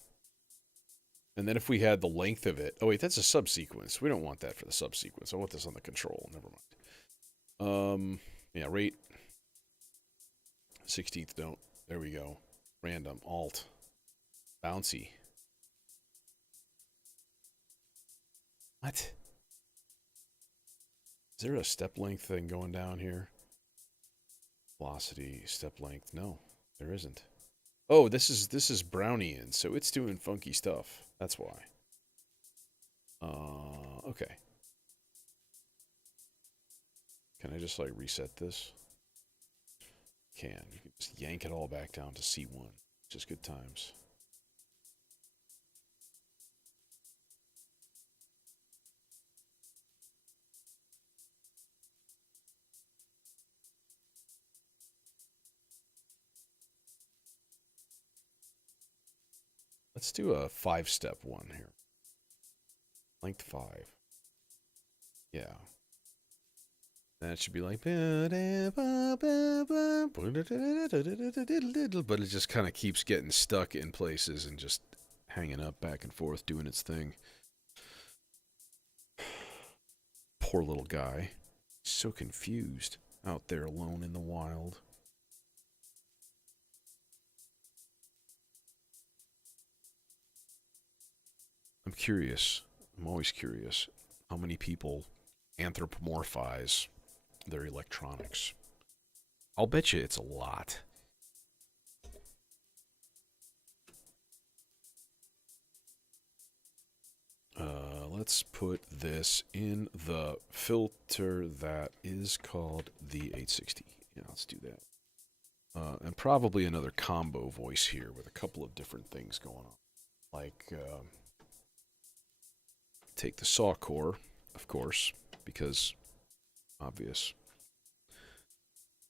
And then if we had the length of it... Oh, wait, that's a subsequence. We don't want that for the subsequence. I want this on the control. Never mind. Yeah, rate. 16th note. There we go. Random. Alt. Bouncy. What? Is there a step length thing going down here? Velocity, step length. No, there isn't. Oh, this is Brownian, so it's doing funky stuff. That's why. Okay. Can I just like reset this? Can. You can just yank it all back down to C1. Just good times. Let's do a 5-step one here. Length 5. Yeah. Then it should be like... But it just kind of keeps getting stuck in places and just hanging up back and forth, doing its thing. Poor little guy. So confused out there alone in the wild. I'm curious. I'm always curious how many people anthropomorphize their electronics. I'll bet you it's a lot. Let's put this in the filter that is called the 860. Yeah, let's do that. And probably another combo voice here with a couple of different things going on. Like... take the saw core, of course, because obvious.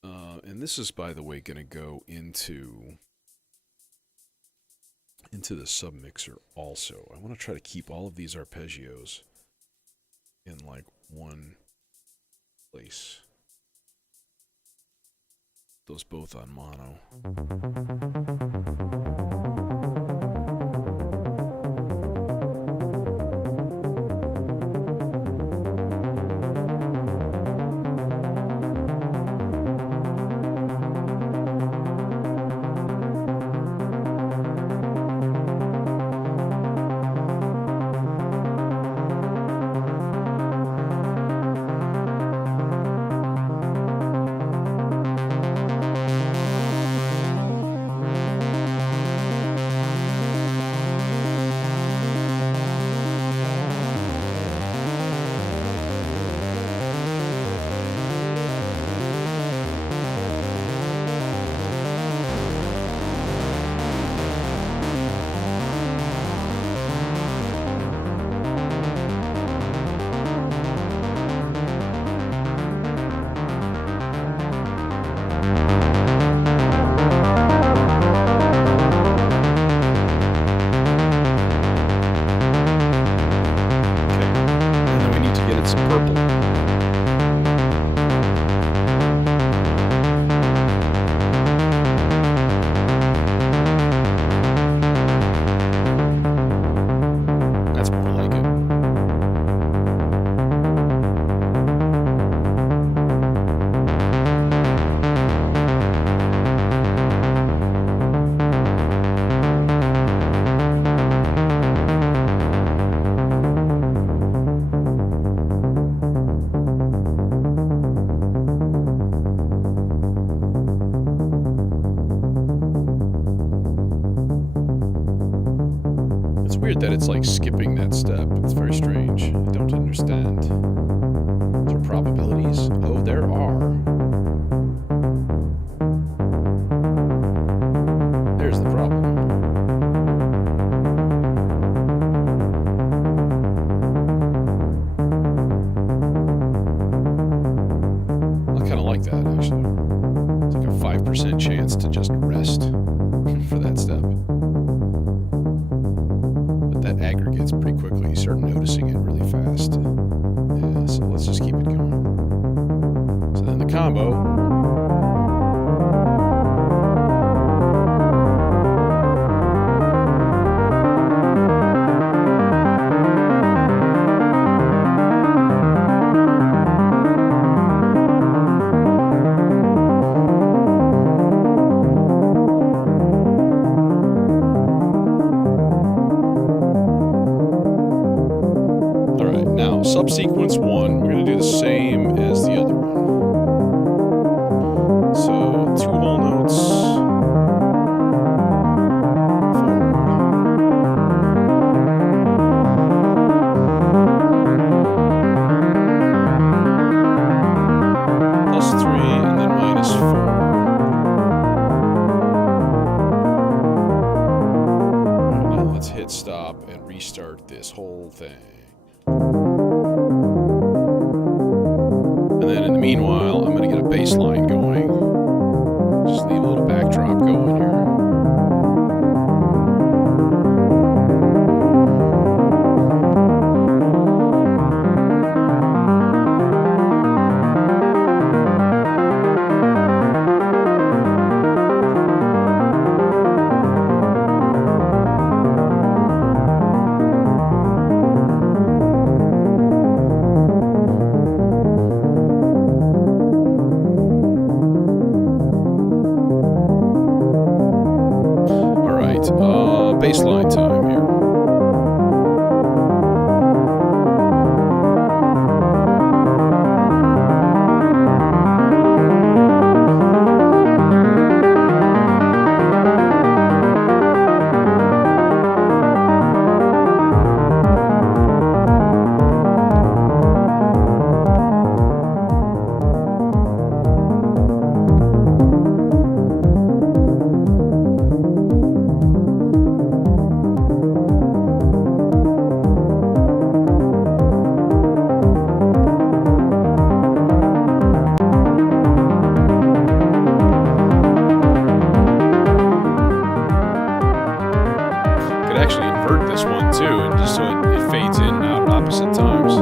And this is, by the way, going to go into the submixer also. I want to try to keep all of these arpeggios in like one place. Those both on mono. It's weird that it's like skipping that step. It's very strange. I don't understand. Is there probabilities? Oh, there are. There's the problem. I kind of like that, actually. It's like a 5% chance to just rest for that step. But that aggregates pretty quickly. You start noticing it really fast. Yeah, so let's just keep it going. So then the combo. Subsequence 1, we're going to do the same as the other one. So 2 whole notes forward. +3 and then -4. Right, now let's hit stop and restart this whole thing. And then in the meanwhile, I'm going to get a bass line going. Just leave a little backdrop going here. Baseline time here. Actually invert this one too, and just so it fades in and out at opposite times.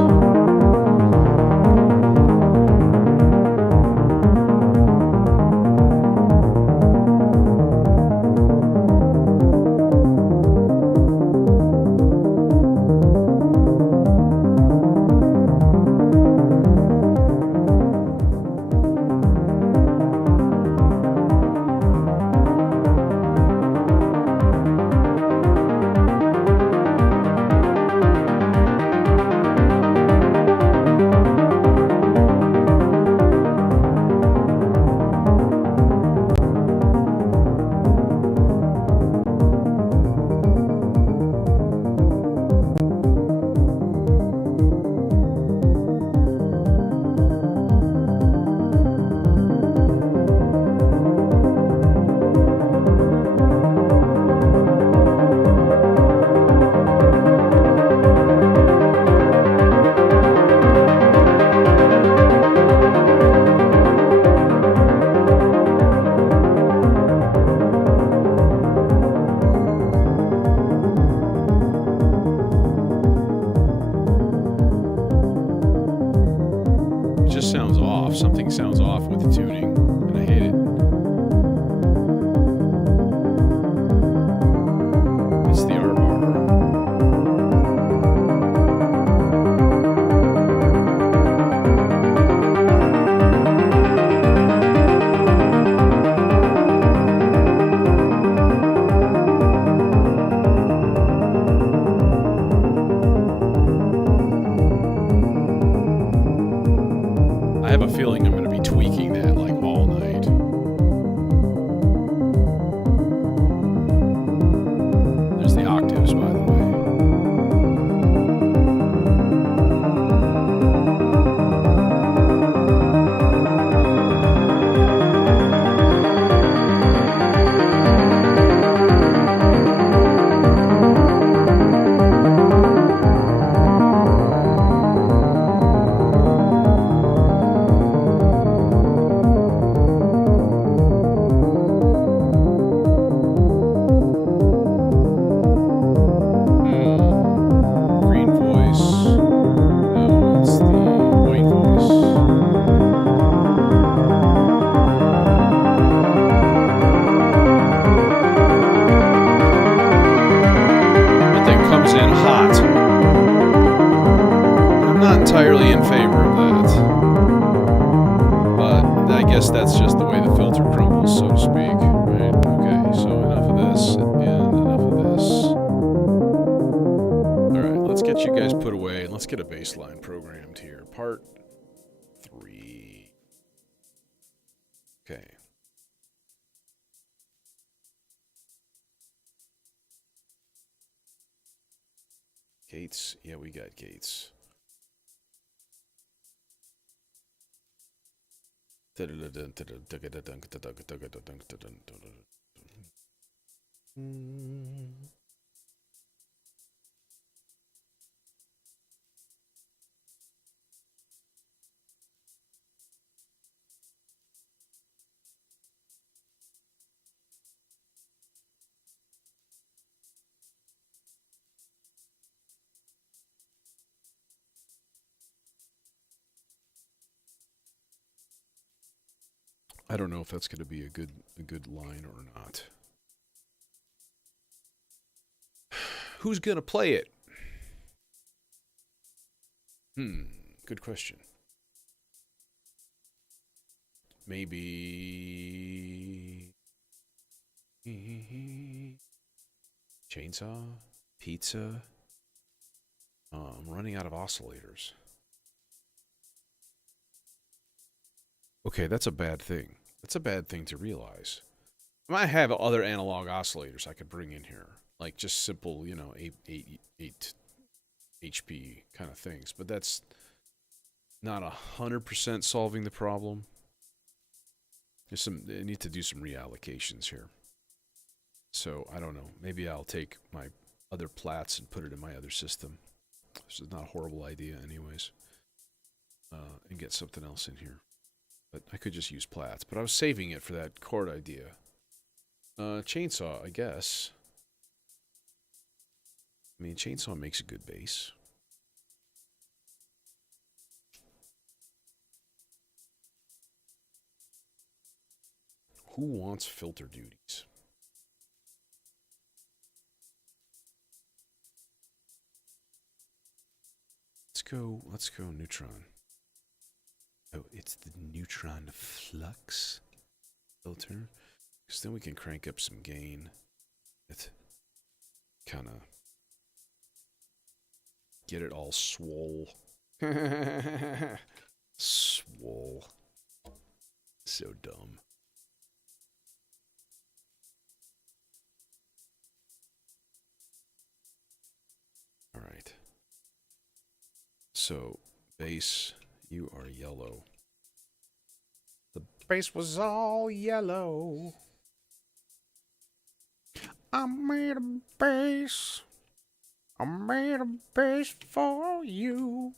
Something sounds off with the tuning, and I hate it. It's the R bar. I have a feeling I'm going to be tweaking that like all night. There's the octaves, by the way. entirely in favor of that. But I guess that's just the way the filter crumbles, so to speak. Right? Okay, so enough of this and enough of this. Alright, let's get you guys put away and let's get a baseline programmed here. Part 3. Okay. Gates? Yeah, we got gates. I don't know if that's going to be a good line or not. Who's going to play it? Good question. Maybe chainsaw, pizza. I'm running out of oscillators. Okay, that's a bad thing. That's a bad thing to realize. I might have other analog oscillators I could bring in here. Like just simple, 8 HP kind of things. But that's not 100% solving the problem. I need to do some reallocations here. So, I don't know. Maybe I'll take my other plats and put it in my other system. This is not a horrible idea anyways. And get something else in here. But I could just use plats. But I was saving it for that chord idea. Chainsaw, I guess. I mean, chainsaw makes a good bass. Who wants filter duties? Let's go neutron. Oh, it's the neutron flux filter. Because then we can crank up some gain. It kind of get it all swole. Swole. So dumb. All right. So, bass, you are yellow. The bass was all yellow. I made a bass. I made a bass for you.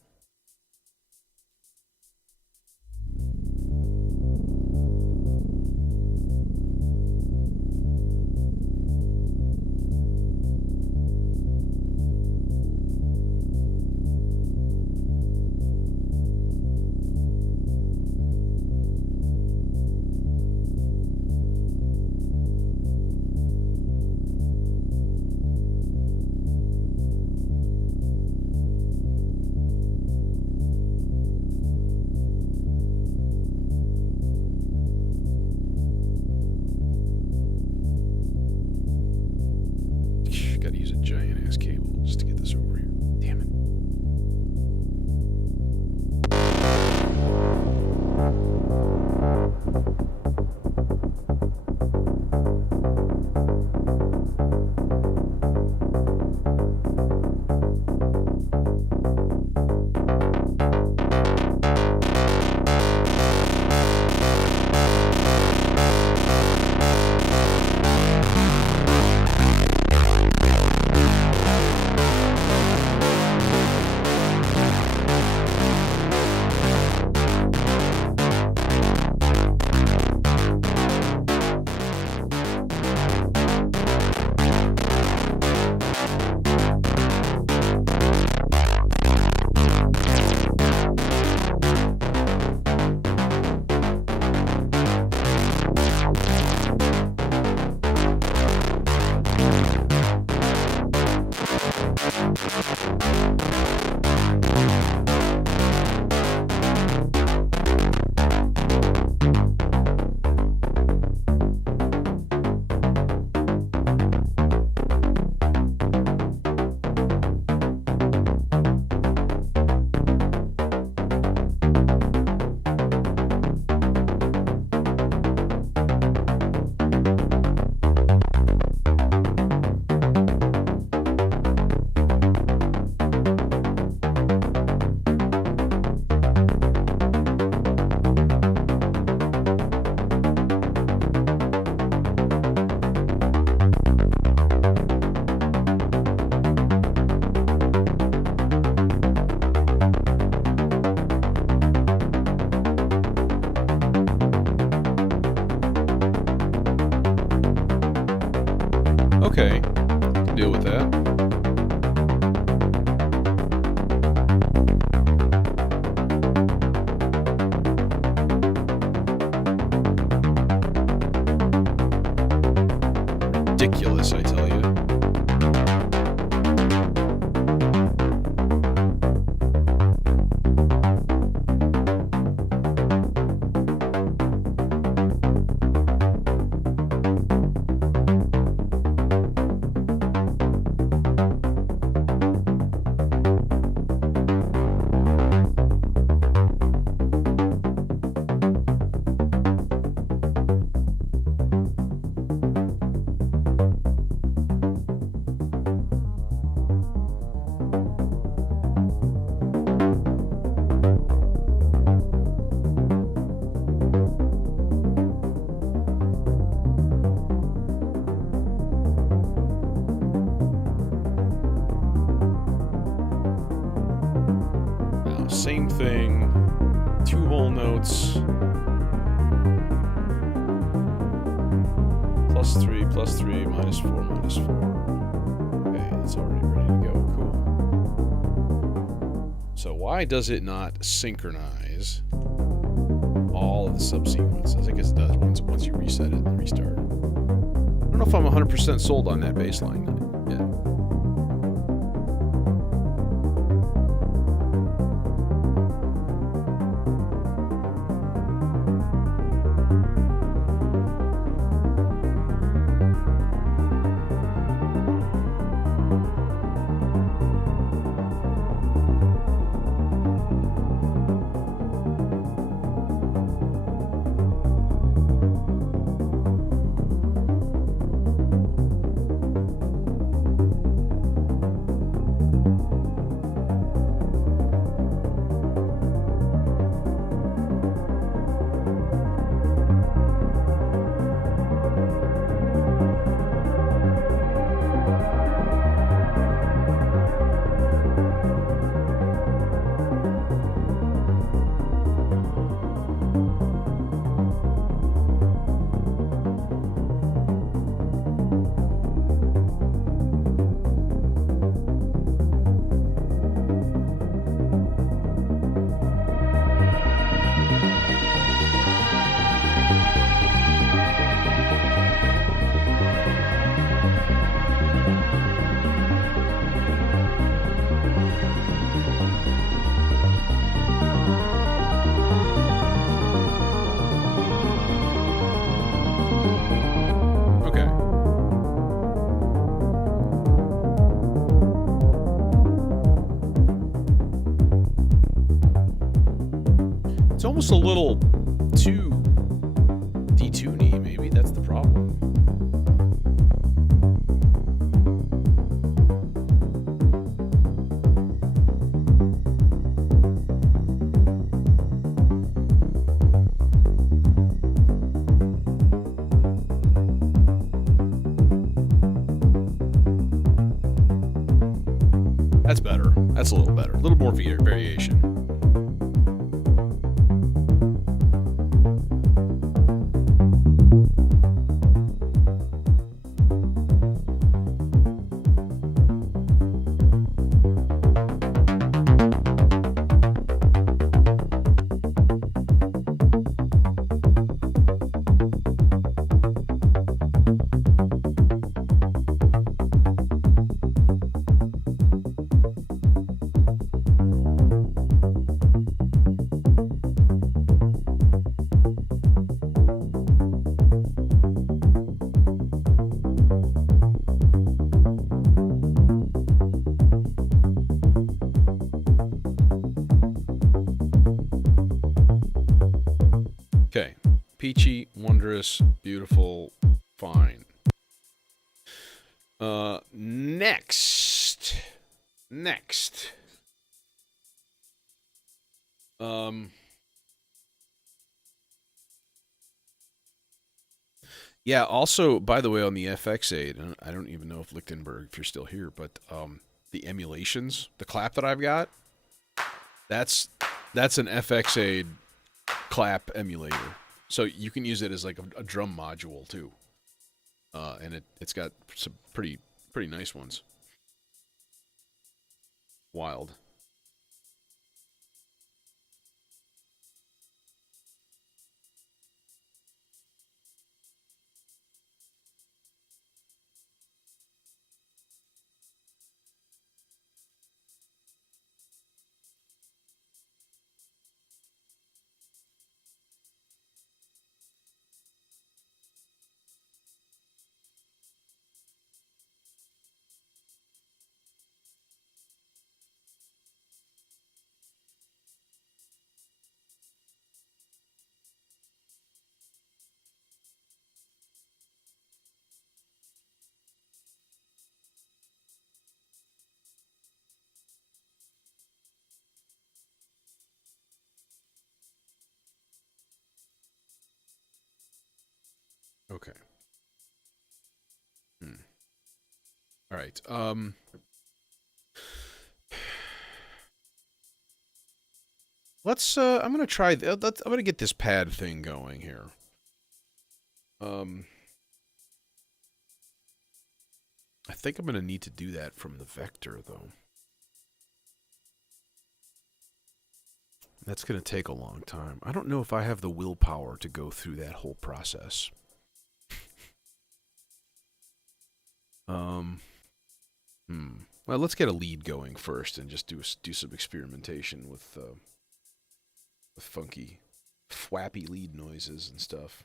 Same thing. 2 whole notes. +3, +3, -4, -4. Okay, it's already ready to go. Cool. So why does it not synchronize all of the subsequences? I guess it does once you reset it and restart. I don't know if I'm 100% sold on that bass line yet. It's almost a little too detuney, maybe that's the problem. That's better. That's a little better. A little more variation. Okay. Peachy, wondrous, beautiful, fine. Next. Yeah, also, by the way, on the FX8, I don't even know if Lichtenberg, if you're still here, but the emulations, the clap that I've got, that's an FX8 clap emulator. So you can use it as like a drum module too. And it's got some pretty nice ones. Wild. Okay. All right. Let's. I'm gonna try. I'm gonna get this pad thing going here. I think I'm gonna need to do that from the vector though. That's gonna take a long time. I don't know if I have the willpower to go through that whole process. Well, let's get a lead going first and just do some experimentation with funky, fwappy lead noises and stuff.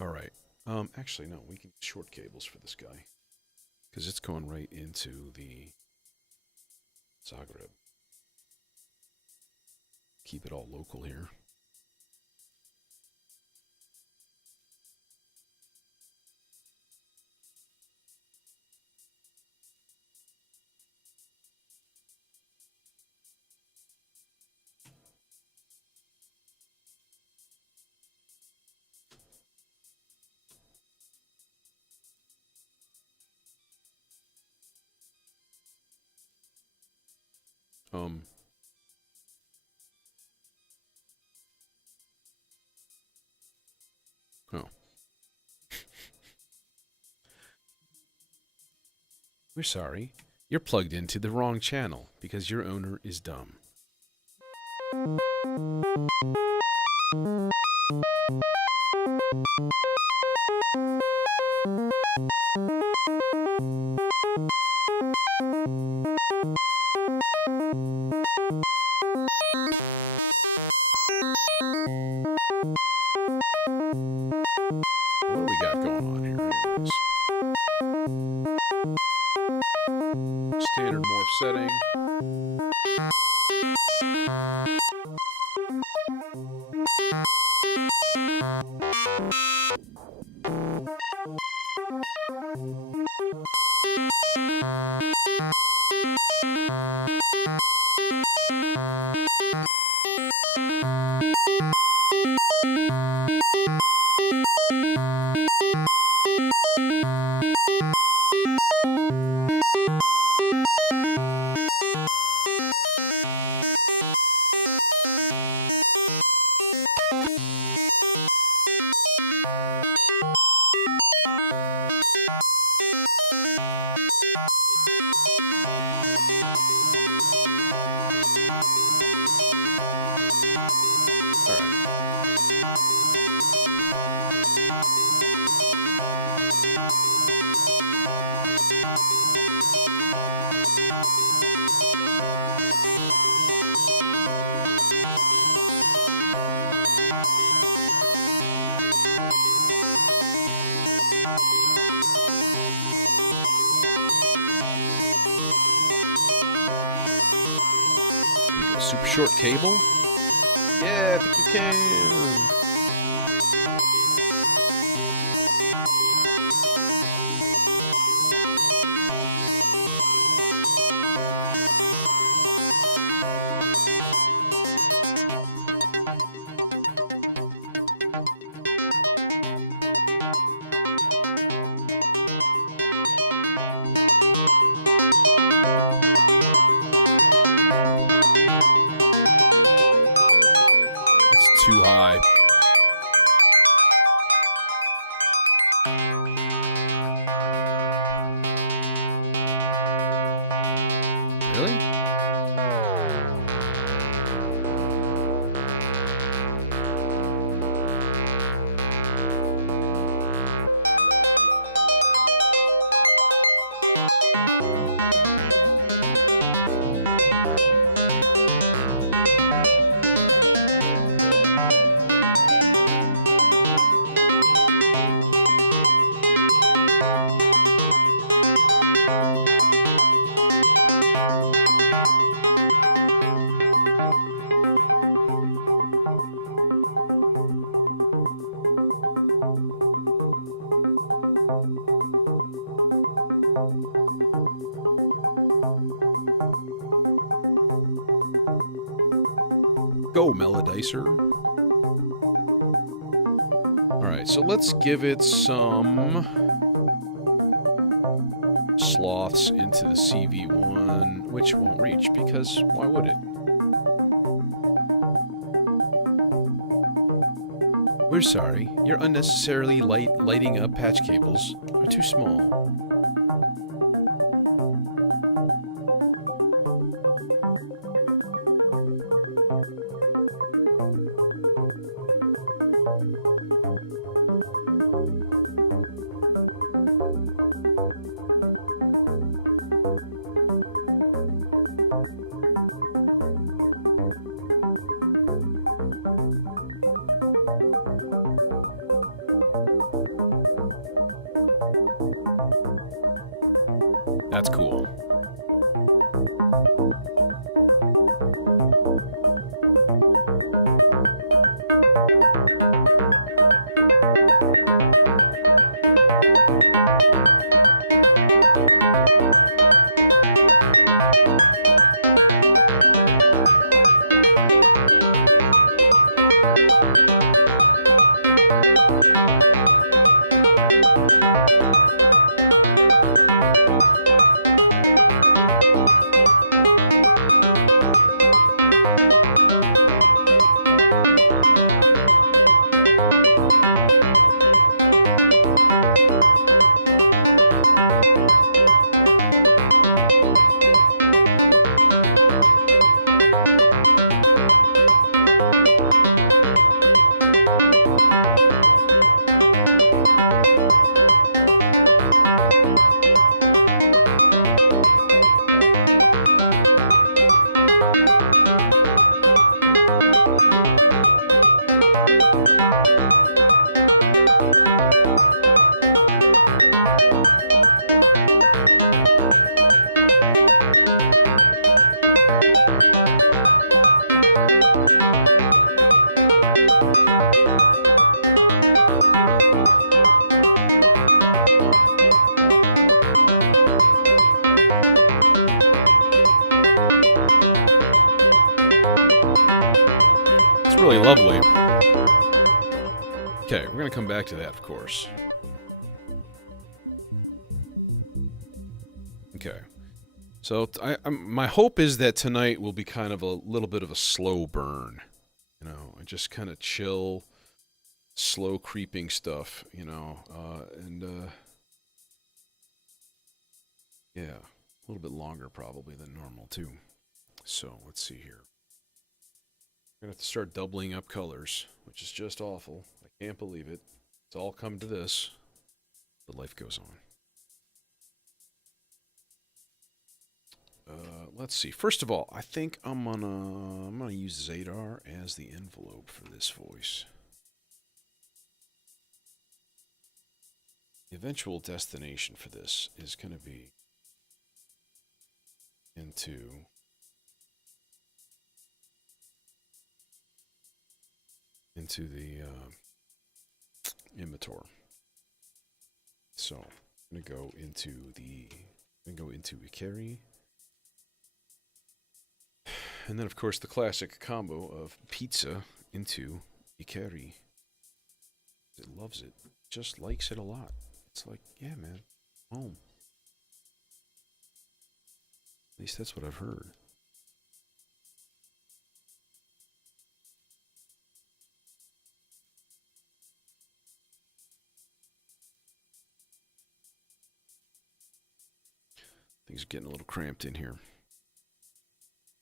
All right. Actually, no. We can get short cables for this guy because it's going right into the Zagreb. Keep it all local here. Oh. We're sorry. You're plugged into the wrong channel because your owner is dumb. What do we got going on here anyways? Standard morph setting. Super short cable? Yeah, I think we can. Too high. Really? Go, Melodicer. Alright, so let's give it some sloths into the CV1, which won't reach, because why would it? We're sorry. Your unnecessarily lighting up patch cables are too small. That's cool. It's really lovely. Okay, we're going to come back to that, of course. Okay. So my hope is that tonight will be kind of a little bit of a slow burn. You know, just kind of chill, slow creeping stuff, you know, yeah, a little bit longer probably than normal too. So let's see here. We're going to have to start doubling up colors, which is just awful. I can't believe it. It's all come to this. But life goes on. Let's see. First of all, I think I'm gonna use Zadar as the envelope for this voice. The eventual destination for this is going to be into the Immator. So I'm gonna go into Ikari. And then, of course, the classic combo of pizza into Ikari. It loves it. Just likes it a lot. It's like, yeah, man, home. At least that's what I've heard. Things are getting a little cramped in here.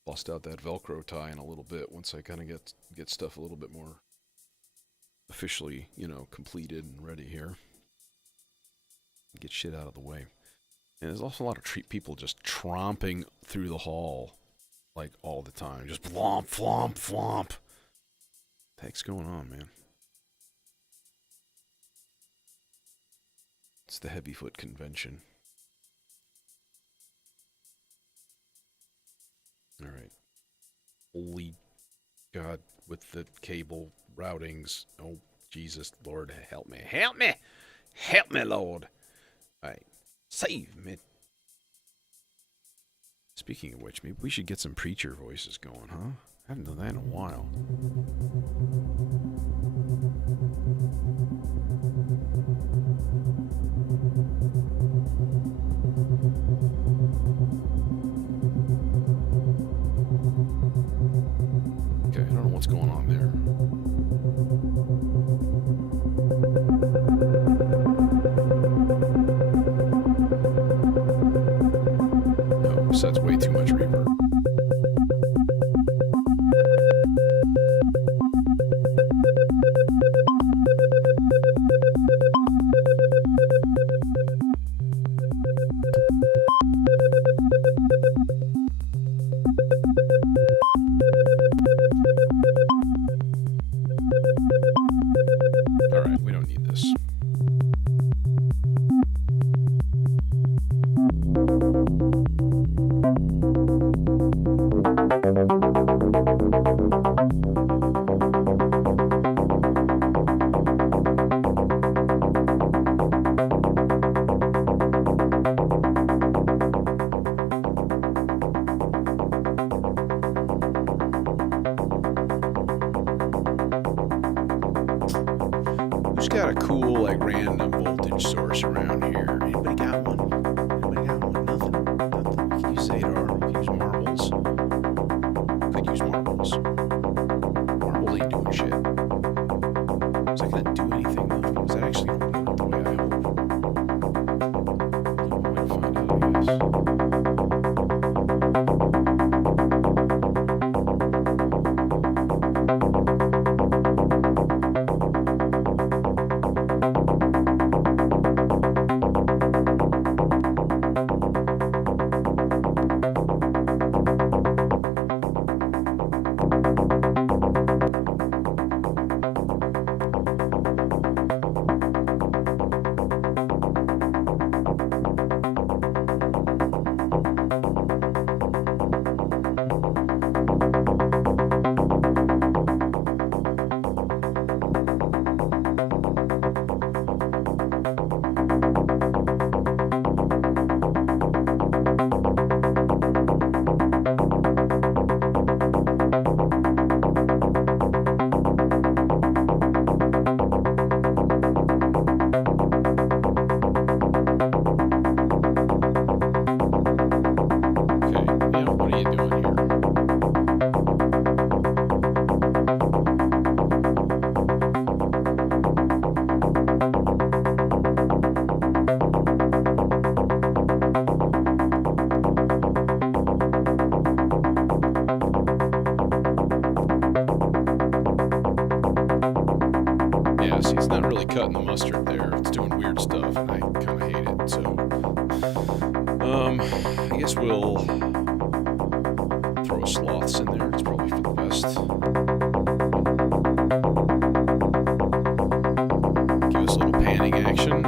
Bust out that Velcro tie in a little bit once I kind of get stuff a little bit more officially, you know, completed and ready here. Get shit out of the way. And there's also a lot of people just tromping through the hall, like, all the time. Just flomp, flomp, flomp. What the heck's going on, man? It's the Heavyfoot convention. All right. Holy God, with the cable routings. Oh, Jesus, Lord, help me. Help me! Help me, Lord! All right. Save me. Speaking of which, maybe we should get some preacher voices going, huh? I haven't done that in a while. Okay, I don't know what's going on there. Oh, so that's way too much reverb. Alright, we don't need this. Who's got a cool, like, random voltage source around here? Anybody got one? Anybody got one? Nothing. Nothing. We can use Zadar. We can use marbles. Could use marbles. Marbles ain't doing shit. Is that gonna do anything though? Is that actually gonna work the way I hope? We might find out, I guess. See, it's not really cutting the mustard there. It's doing weird stuff, and I kind of hate it. So, I guess we'll throw a sloths in there. It's probably for the best. Give us a little panning action.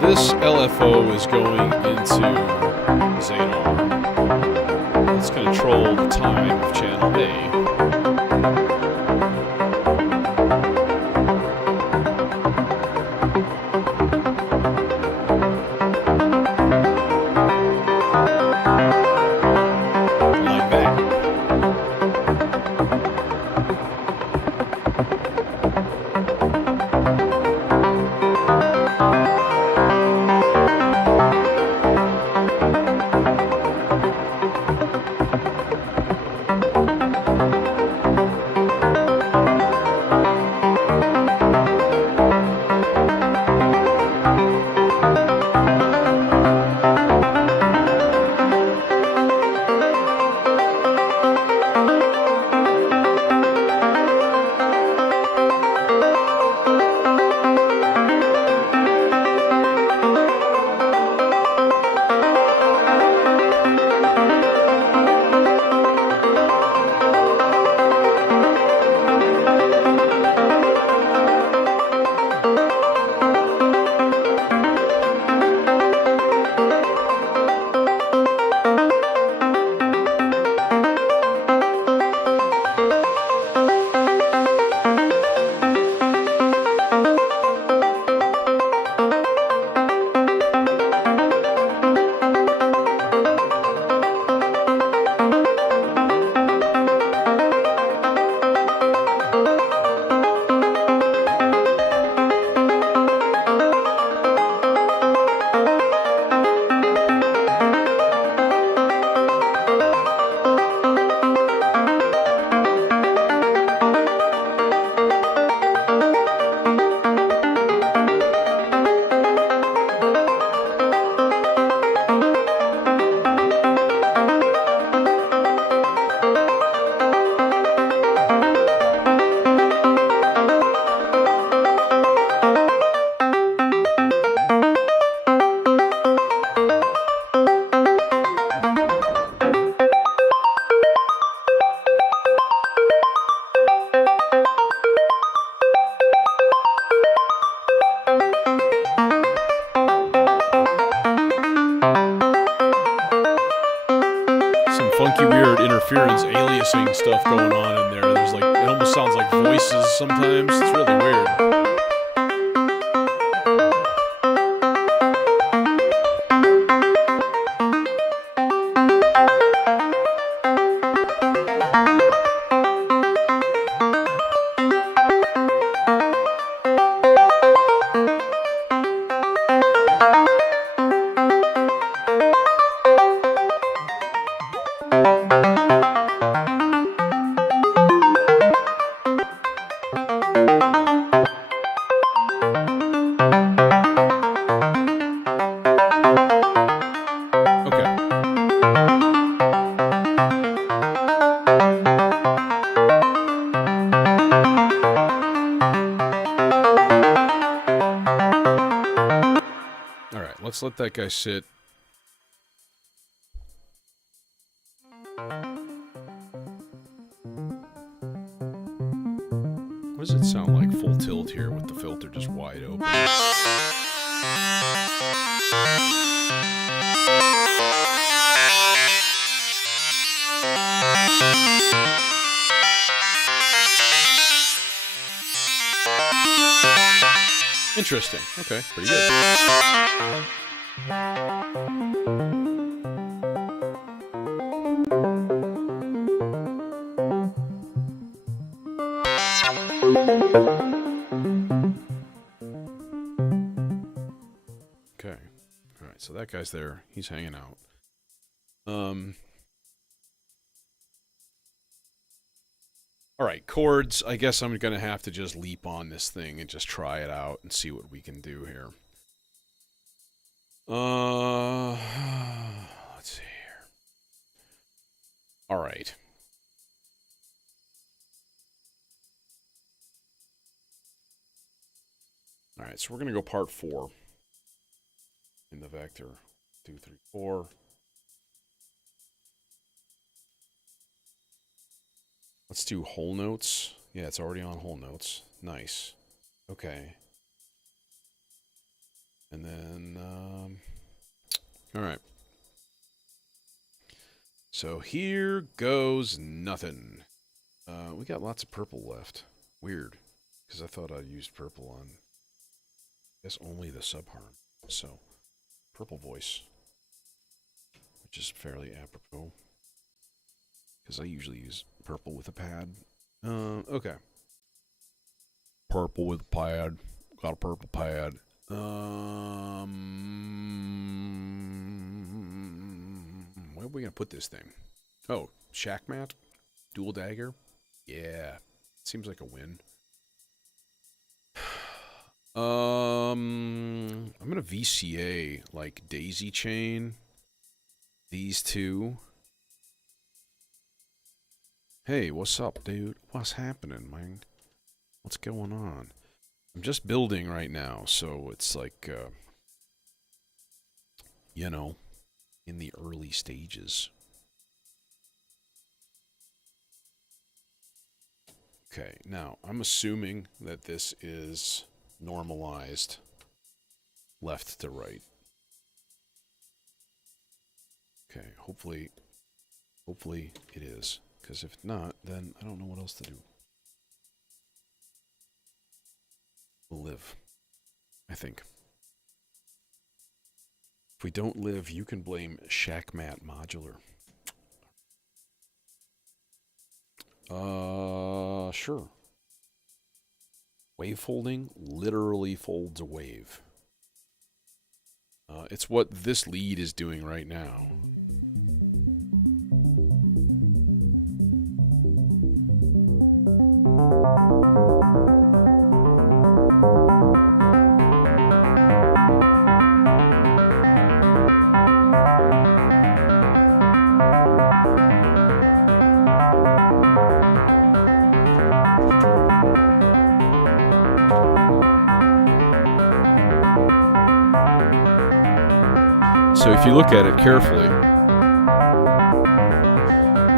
This LFO is going into Zadar. Let's control the time of channel A. funky, weird interference, aliasing stuff going on in there. There's like, it almost sounds like voices sometimes. It's really weird. Let's let that guy sit. What does it sound like full tilt here with the filter just wide open? Interesting. Okay, pretty good. Okay. All right, so that guy's there. He's hanging out. All right, chords. I guess I'm going to have to just leap on this thing and just try it out and see what we can do here. Let's see here. All right. All right, so we're going to go part 4 in the vector. 2, 3, 4. Let's do whole notes. Yeah, it's already on whole notes. Nice. Okay. And then, all right. So here goes nothing. We got lots of purple left. Weird, because I thought I used purple on, I guess, only the subharm. So, purple voice, which is fairly apropos, because I usually use purple with a pad. Okay. Purple with a pad. Got a purple pad. Where are we going to put this thing? Oh, shack mat? Dual dagger? Yeah. Seems like a win. I'm going to VCA, like, daisy chain. These two. Hey, what's up, dude? What's happening, man? What's going on? I'm just building right now, so it's like, you know, in the early stages. Okay, now, I'm assuming that this is normalized left to right. Okay, hopefully it is. Because if not, then I don't know what else to do. We'll live, I think. If we don't live, you can blame Shackmat Modular. Sure. Wave folding literally folds a wave. It's what this lead is doing right now. So if you look at it carefully,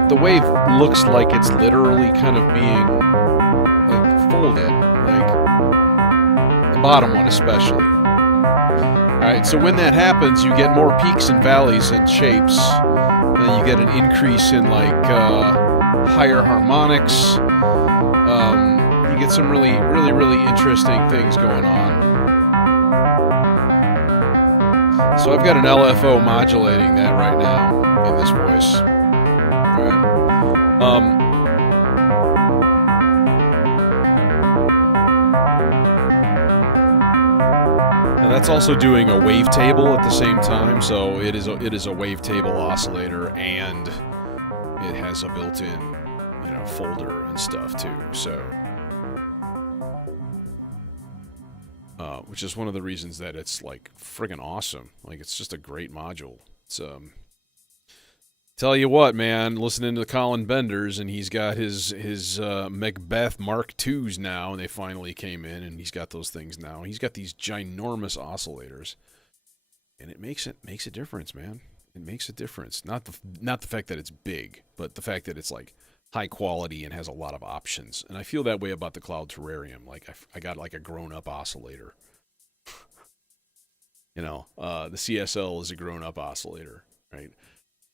the wave looks like it's literally kind of being like folded, like the bottom one especially. Alright, so when that happens, you get more peaks and valleys and shapes, and you get an increase in like higher harmonics. You get some really interesting things going on. So I've got an LFO modulating that right now in this voice. Right. Now that's also doing a wavetable at the same time, so it is a wavetable oscillator, and it has a built-in, folder and stuff too. So, which is one of the reasons that it's like friggin' awesome. Like, it's just a great module. It's tell you what, man, listening to Colin Benders, and he's got his Macbeth Mark IIs now, and they finally came in, and he's got those things now. He's got these ginormous oscillators, and it makes a difference, man. It makes a difference. Not the fact that it's big, but the fact that it's like high quality and has a lot of options. And I feel that way about the Cloud Terrarium. Like, I got like a grown-up oscillator. The CSL is a grown-up oscillator, right?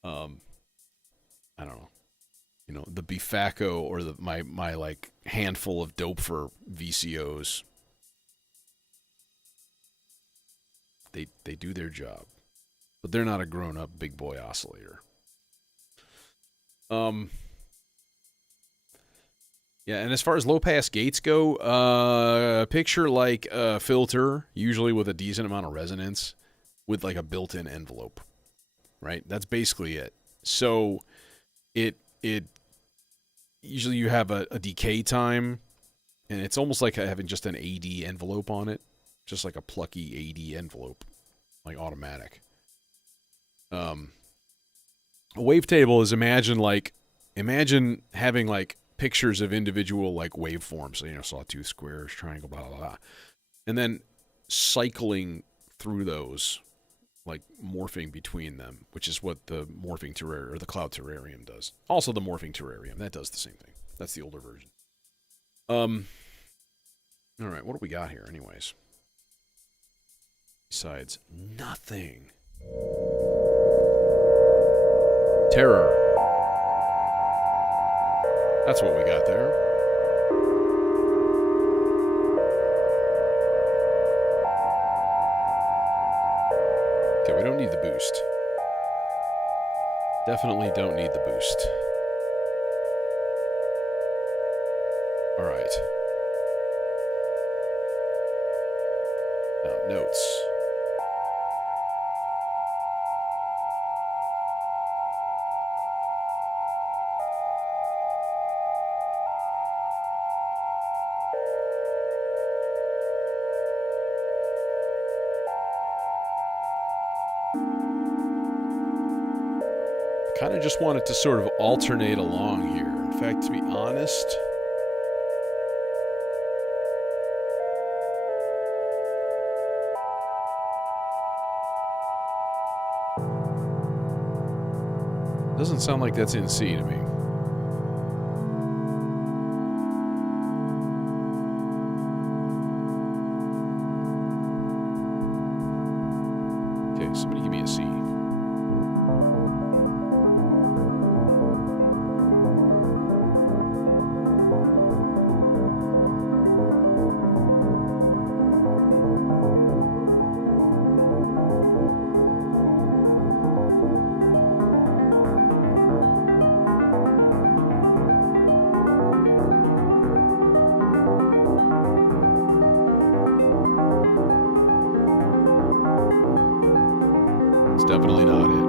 I don't know. The Bifaco or my like handful of Doepfer VCOs. They do their job, but they're not a grown-up big boy oscillator. Yeah, and as far as low-pass gates go, picture like a filter, usually with a decent amount of resonance, with like a built-in envelope, right? That's basically it. So it usually you have a decay time, and it's almost like having just an AD envelope on it, just like a plucky AD envelope, like automatic. A wavetable is imagine having like pictures of individual like waveforms, so sawtooth, squares, triangle, blah blah blah, and then cycling through those, like morphing between them, which is what the morphing terrarium or the Cloud Terrarium does. Also, the morphing terrarium that does the same thing. That's the older version. All right, what do we got here, anyways? Besides nothing. Terror. That's what we got there. Okay, we don't need the boost. Definitely don't need the boost. All right. Now, notes. Kind of just want it to sort of alternate along here. In fact, to be honest, doesn't sound like that's in C to me. Okay, somebody give me a C. It's definitely not it.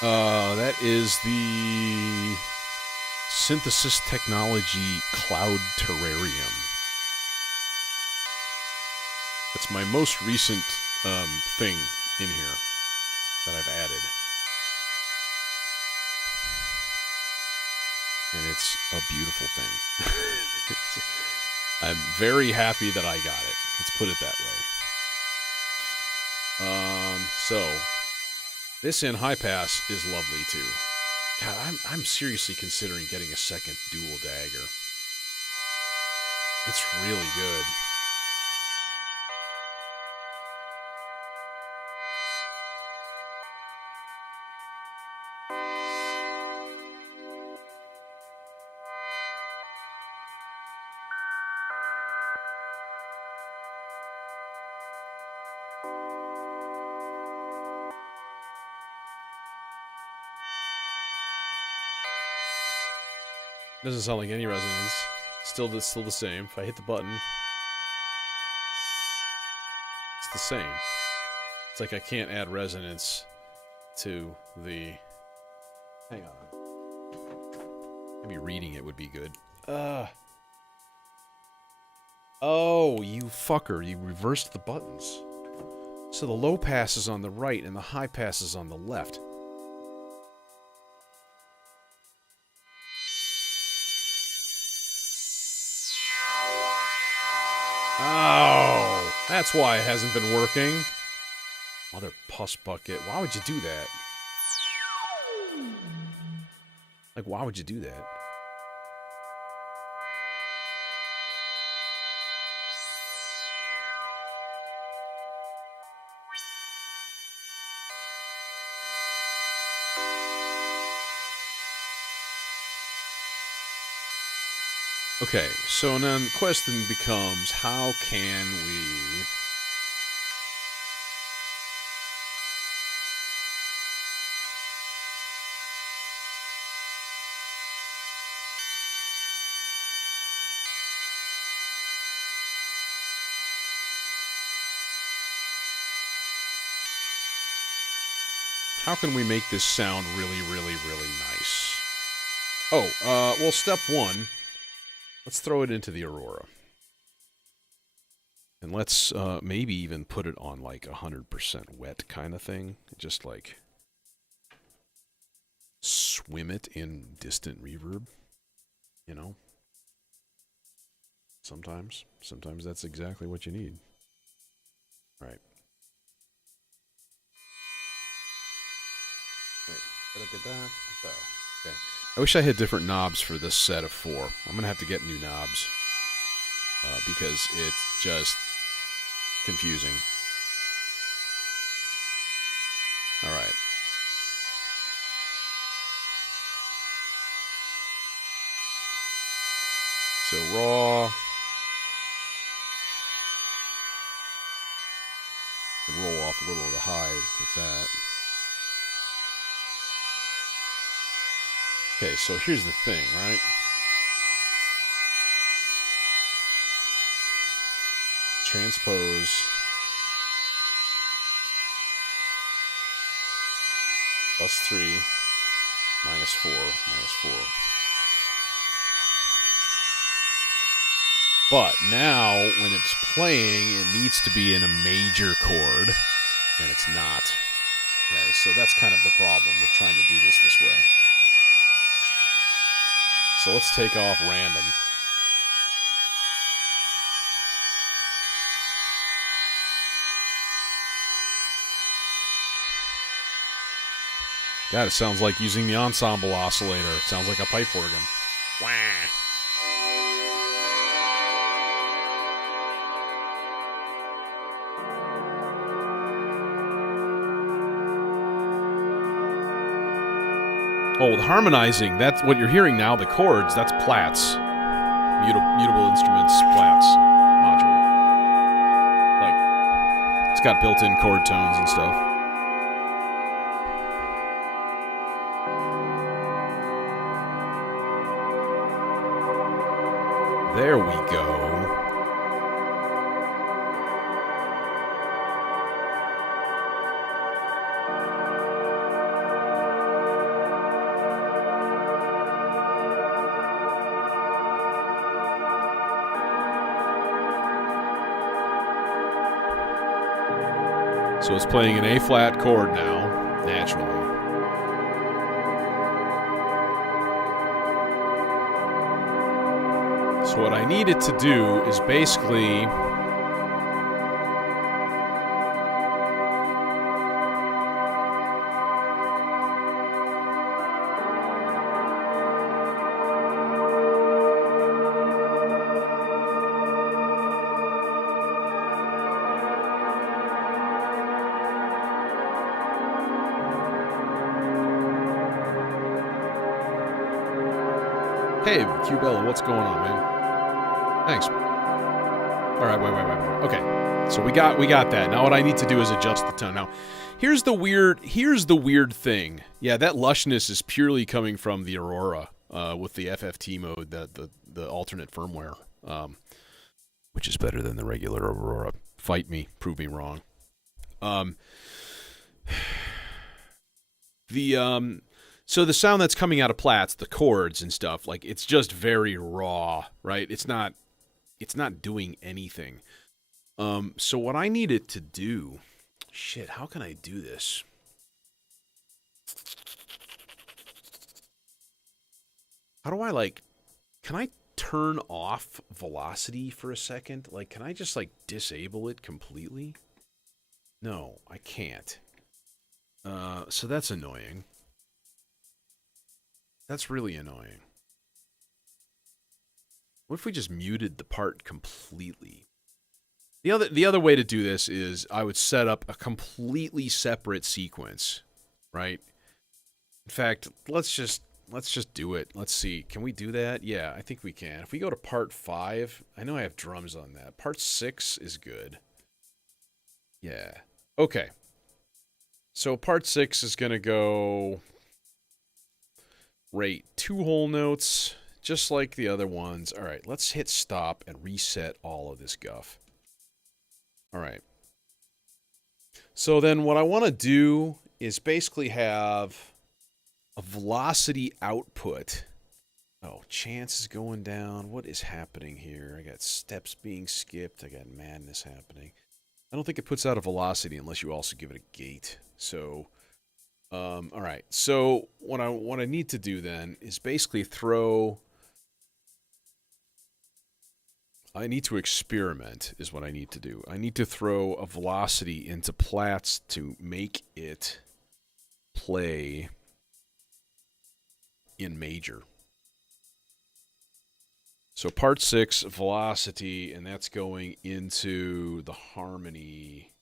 That is the Synthesis Technology Cloud Terrarium. That's my most recent thing in here that I've added. And it's a beautiful thing. I'm very happy that I got it. Let's put it that way. So this in high pass is lovely too. God, I'm seriously considering getting a second dual dagger. It's really good. Doesn't sound like any resonance. Still the same. If I hit the button, it's the same. It's like I can't add resonance to the... Hang on. Maybe reading it would be good. Oh, you fucker. You reversed the buttons. So the low pass is on the right and the high pass is on the left. Oh, that's why it hasn't been working. Mother puss bucket. Why would you do that? Like, why would you do that? Okay, so now the question becomes, how can we... How can we make this sound really, really, really nice? Oh, well, step one... Let's throw it into the Aurora. And let's maybe even put it on like 100% wet kind of thing. Just like swim it in distant reverb. You know? Sometimes that's exactly what you need. Right. Wait, did I get that? So, okay. I wish I had different knobs for this set of 4. I'm going to have to get new knobs. Because it's just confusing. Alright. So raw. And roll off a little of the high with that. Okay, so here's the thing, right? Transpose. +3, -4, -4. But now, when it's playing, it needs to be in a major chord, and it's not. Okay, so that's kind of the problem with trying to do this way. So let's take off random. God, it sounds like using the ensemble oscillator. It sounds like a pipe organ. Wah. Oh, the harmonizing, that's what you're hearing now, the chords, that's Platt's. Mutable Instruments Platt's module. Like, it's got built-in chord tones and stuff. There we go. So it's playing an A-flat chord now, naturally. So what I need it to do is basically... Hey, Q-Bella, what's going on, man? Thanks. All right, wait. Okay, so we got that. Now what I need to do is adjust the tone. Now, here's the weird thing. Yeah, that lushness is purely coming from the Aurora with the FFT mode, the alternate firmware, which is better than the regular Aurora. Fight me, prove me wrong. So the sound that's coming out of Platts, the chords and stuff, like it's just very raw, right? It's not doing anything. So what I need it to do, shit, how can I do this? How do I can I turn off velocity for a second? Like, can I just disable it completely? No, I can't. So that's annoying. That's really annoying. What if we just muted the part completely? The other way to do this is I would set up a completely separate sequence, right? In fact, let's just do it. Let's see. Can we do that? Yeah, I think we can. If we go to part 5, I know I have drums on that. Part 6 is good. Yeah. Okay. So part 6 is going to go rate 2 whole notes, just like the other ones. All right, let's hit stop and reset all of this guff. All right. So then what I want to do is basically have a velocity output. Oh, chance is going down. What is happening here? I got steps being skipped. I got madness happening. I don't think it puts out a velocity unless you also give it a gate. So, all right. So what I need to do then is basically throw... I need to experiment is what I need to do. I need to throw a velocity into Platts to make it play in major. So part 6, velocity, and that's going into the harmony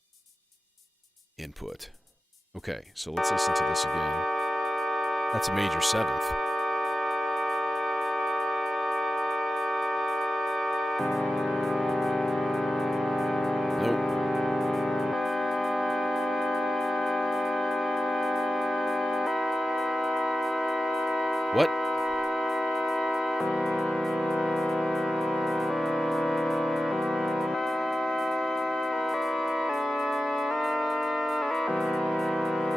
input. Okay, so let's listen to this again. That's a major 7th. Nope. What?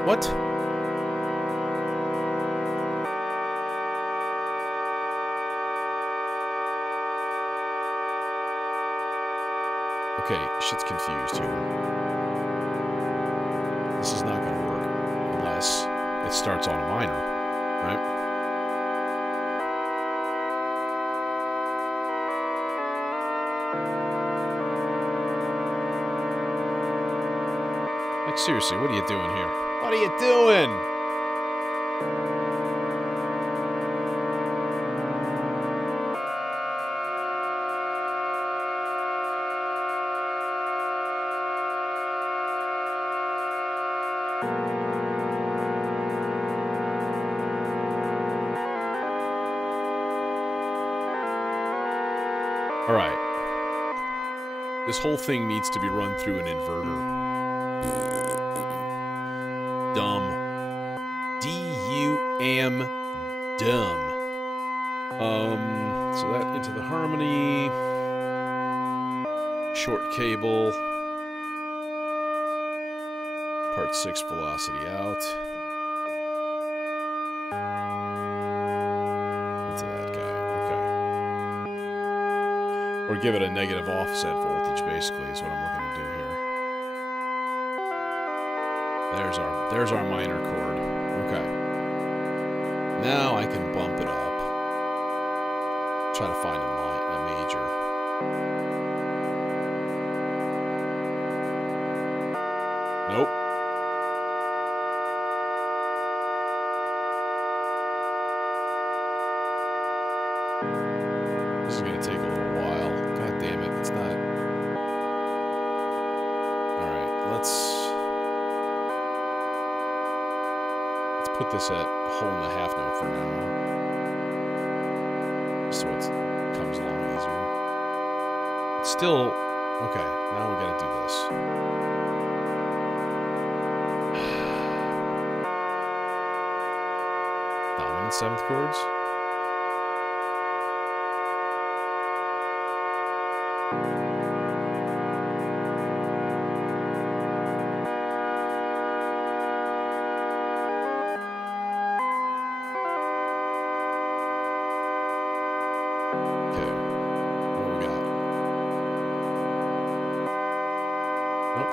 What? Okay, shit's confused here. This is not going to work unless it starts on a minor, right? Like, seriously, what are you doing here? What are you doing? All right. This whole thing needs to be run through an inverter. Dumb. D-U-M. Dumb. So that into the harmony. Short cable. Part 6 velocity out. Into that guy. Okay. Or give it a negative offset voltage, basically, is what I'm looking to do here. There's our minor chord. Okay. Now I can bump it up. Try to find a major. Nope. This is gonna take a little while. God damn it, it's not. Alright, let's put this at a whole and a half note for now. Just so it comes along easier. It's still okay, now we gotta do this. Dominant seventh chords.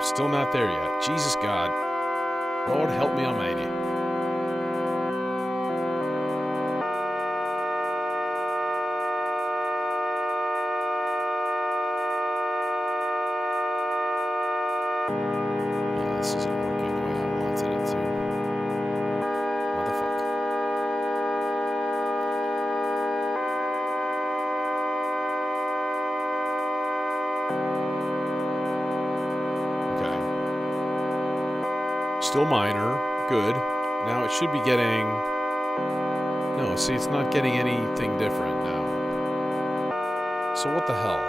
Still not there yet. Jesus God. Lord help me almighty. Yeah, this isn't working the way I wanted it to. Motherfucker. Still minor. Good. Now it should be getting... No, see, it's not getting anything different now. So what the hell?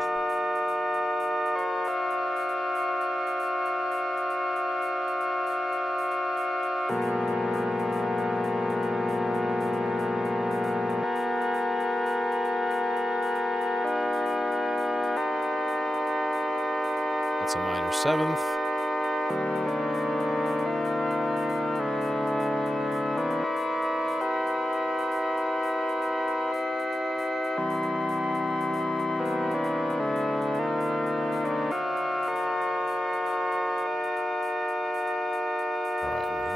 That's a minor seventh.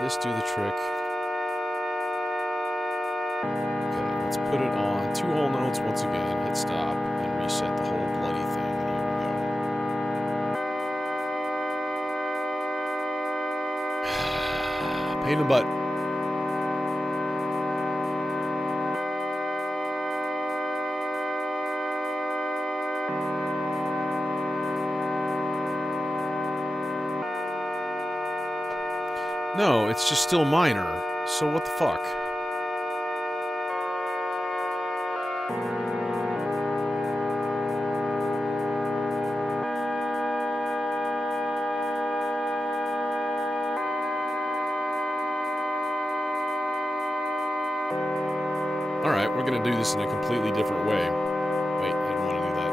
This do the trick. Okay, let's put it on 2 whole notes once again, hit stop, and reset the whole bloody thing, and here we go. Pain in the butt. No, it's just still minor. So what the fuck? Alright, we're gonna do this in a completely different way. Wait, I didn't want to do that.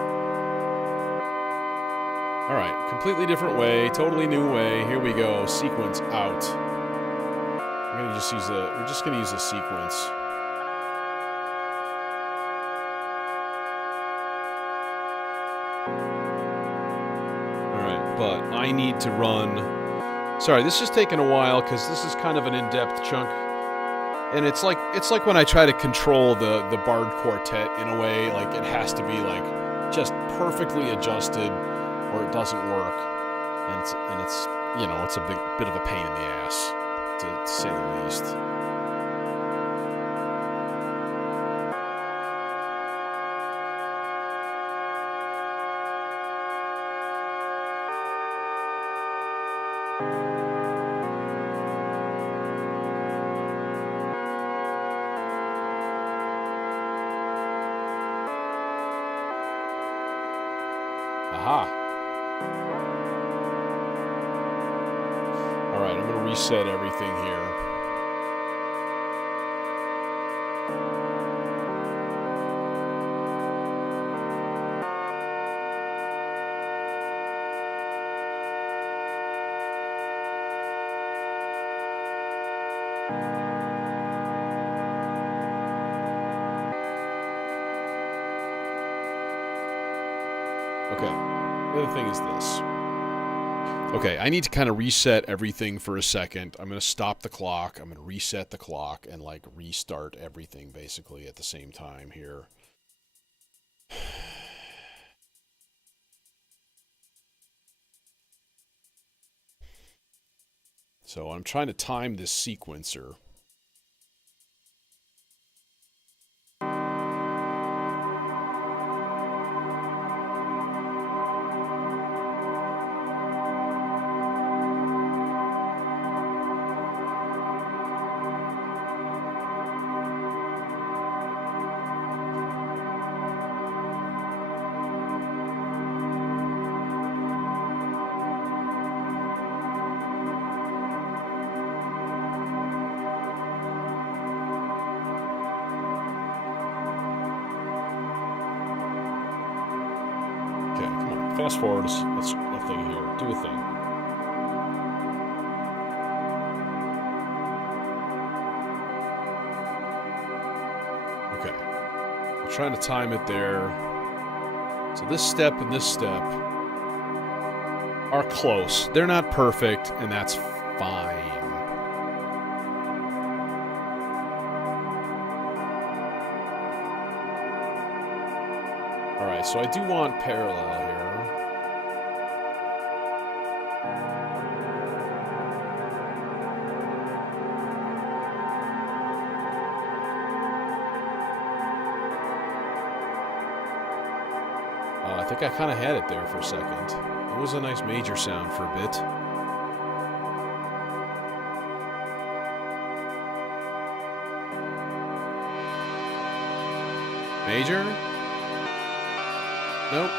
Alright, completely different way, totally new way. Here we go. Sequence out. We're just gonna use a sequence. Alright, but I need to run... Sorry, this is taking a while because this is kind of an in-depth chunk. And it's like when I try to control the barred quartet in a way, like it has to be like just perfectly adjusted or it doesn't work. And it's you know, it's a bit of a pain in the ass. To say the least. Aha. Alright, I'm going to reset everything here. Okay, the other thing is this. Okay, I need to kind of reset everything for a second. I'm going to stop the clock. I'm going to reset the clock and like restart everything basically at the same time here. So I'm trying to time this sequencer. Fast forward a thing here. Do a thing. Okay. I'm trying to time it there. So this step and this step are close. They're not perfect, and that's fine. Alright, so I do want parallel here. I think I kind of had it there for a second. It was a nice major sound for a bit. Major? Nope.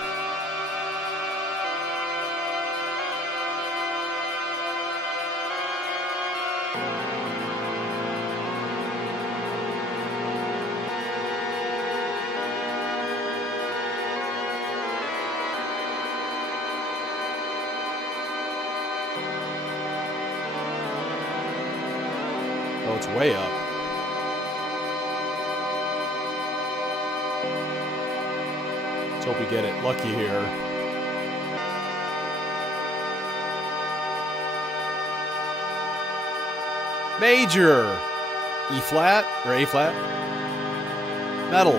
Oh, it's way up. Let's hope we get it lucky here. Major! E flat or A flat? Metal.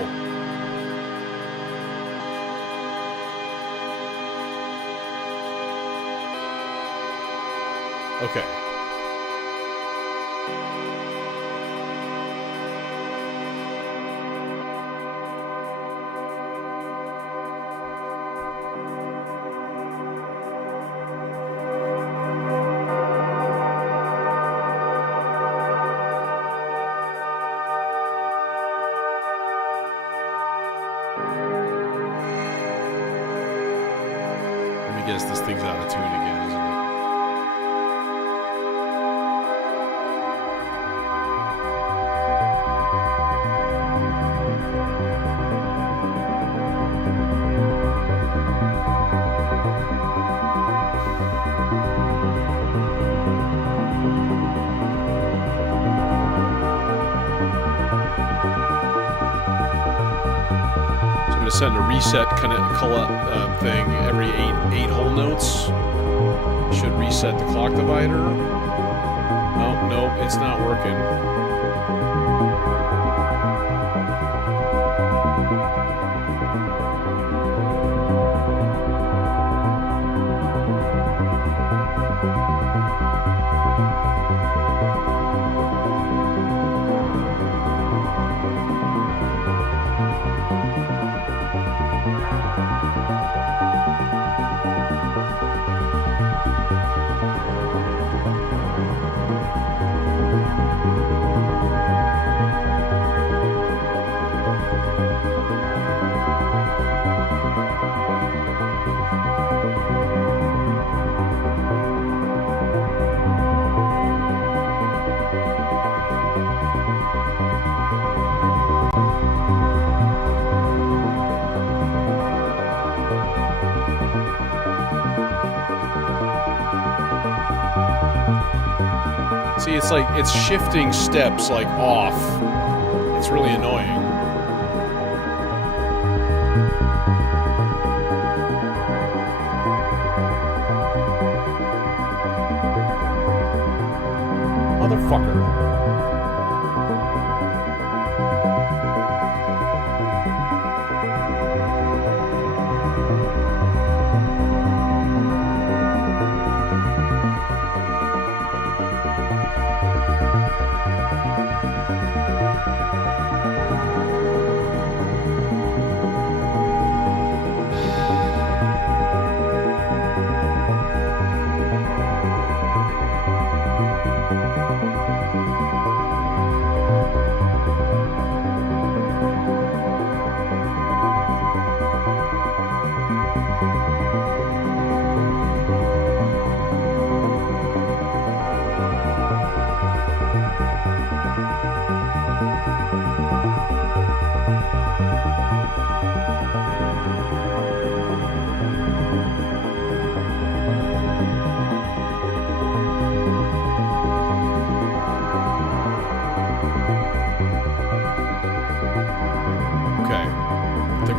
Okay. Guess this thing's out of tune again, isn't it? Send a reset thing every eight whole notes. Should reset the clock divider. Oh, nope, it's not working. See, it's like, it's shifting steps, like, off. It's really annoying. motherfucker.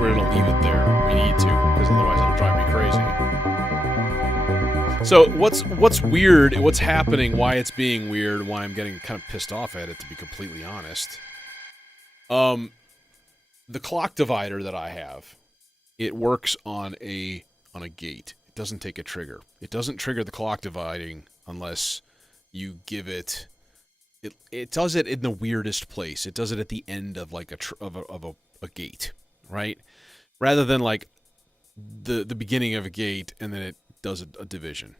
We're gonna leave it there. We need to, because otherwise it'll drive me crazy. So what's weird, what's happening, why it's being weird, why I'm getting kind of pissed off at it, to be completely honest. The clock divider that I have, it works on a gate. It doesn't take a trigger. It doesn't trigger the clock dividing unless you give it. It does it in the weirdest place. It does it at the end of like a gate. Right? Rather than like the beginning of a gate and then it does a division.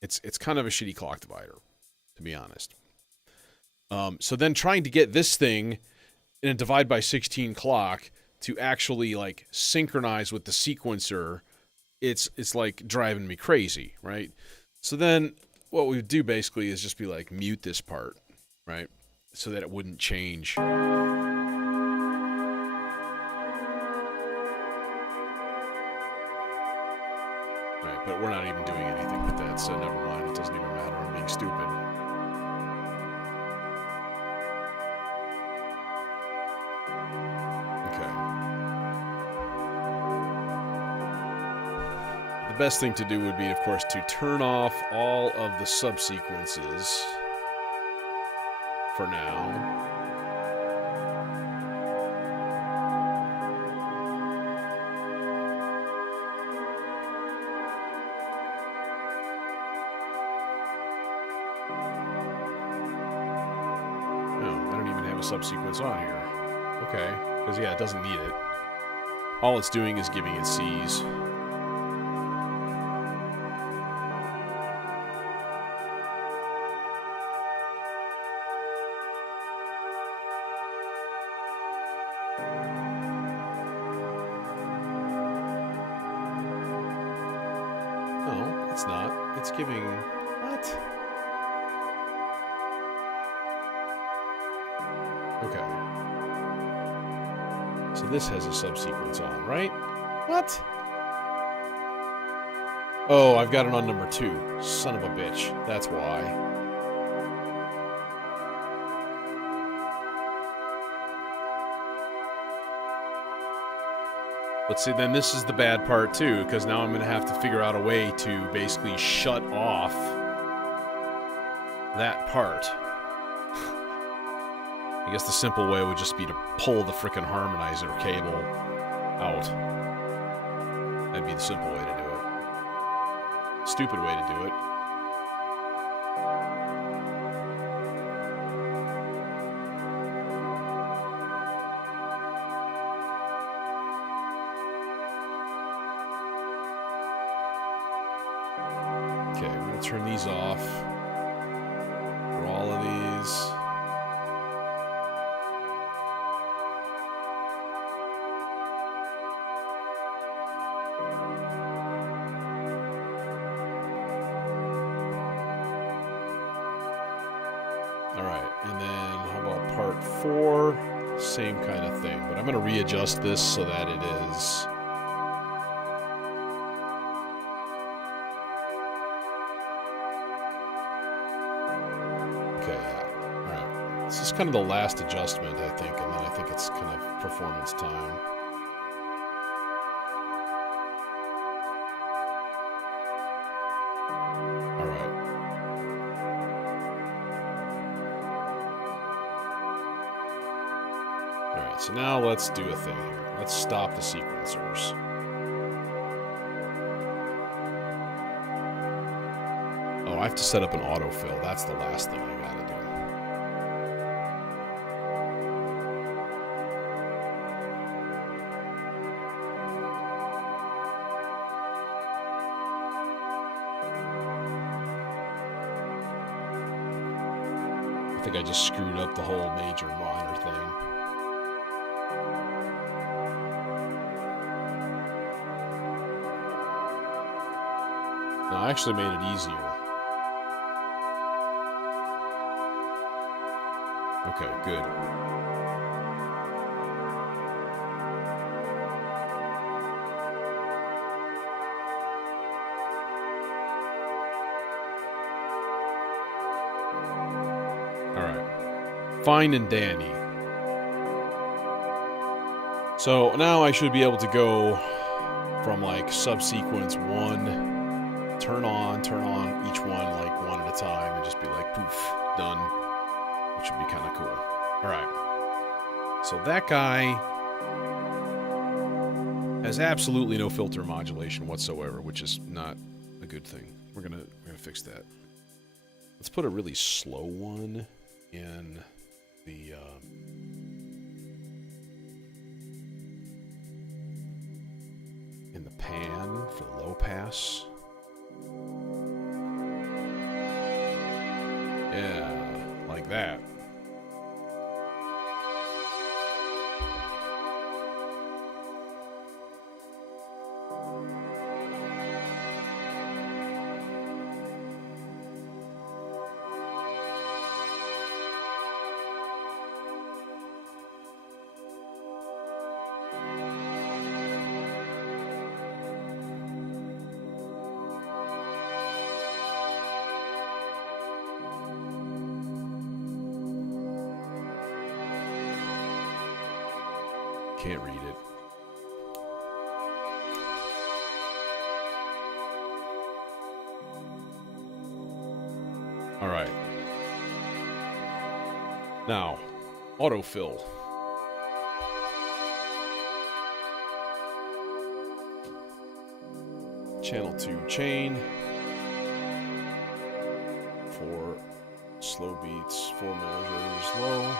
It's kind of a shitty clock divider, to be honest. So then trying to get this thing in a divide by 16 clock to actually like synchronize with the sequencer, it's like driving me crazy, right? So then what we would do basically is just be like mute this part, right? So that it wouldn't change. Right, but we're not even doing anything with that, so never mind. It doesn't even matter. I'm being stupid. Okay. The best thing to do would be, of course, to turn off all of the subsequences for now. Subsequence on here. Okay, because yeah, it doesn't need it. All it's doing is giving it C's. No, it's not. It's giving... What? Okay. So this has a subsequence on, right? What? Oh, I've got it on number 2. Son of a bitch. That's why. But see, then this is the bad part too, because now I'm going to have to figure out a way to basically shut off that part. I guess the simple way would just be to pull the frickin' harmonizer cable out. That'd be the simple way to do it. Stupid way to do it. Okay, I'm going to turn these off for all of these. Same kind of thing, but I'm going to readjust this so that it is okay. Yeah. All right, this is kind of the last adjustment, I think, and then I think it's kind of performance time. All right. so now let's do a thing here. Let's stop the sequencers. Oh, I have to set up an autofill. That's the last thing I gotta do. I think I just screwed up the whole major minor thing. No, I actually made it easier. Okay, good. Fine and dandy. So now I should be able to go from like subsequence 1, turn on each one like one at a time and just be like poof, done. Which would be kind of cool. Alright. So that guy has absolutely no filter modulation whatsoever, which is not a good thing. We're gonna fix that. Let's put a really slow one in the pan for the low pass. Yeah, like that. Can't read it. All right. Now, autofill. Channel 2 chain. 4 slow beats, 4 measures low.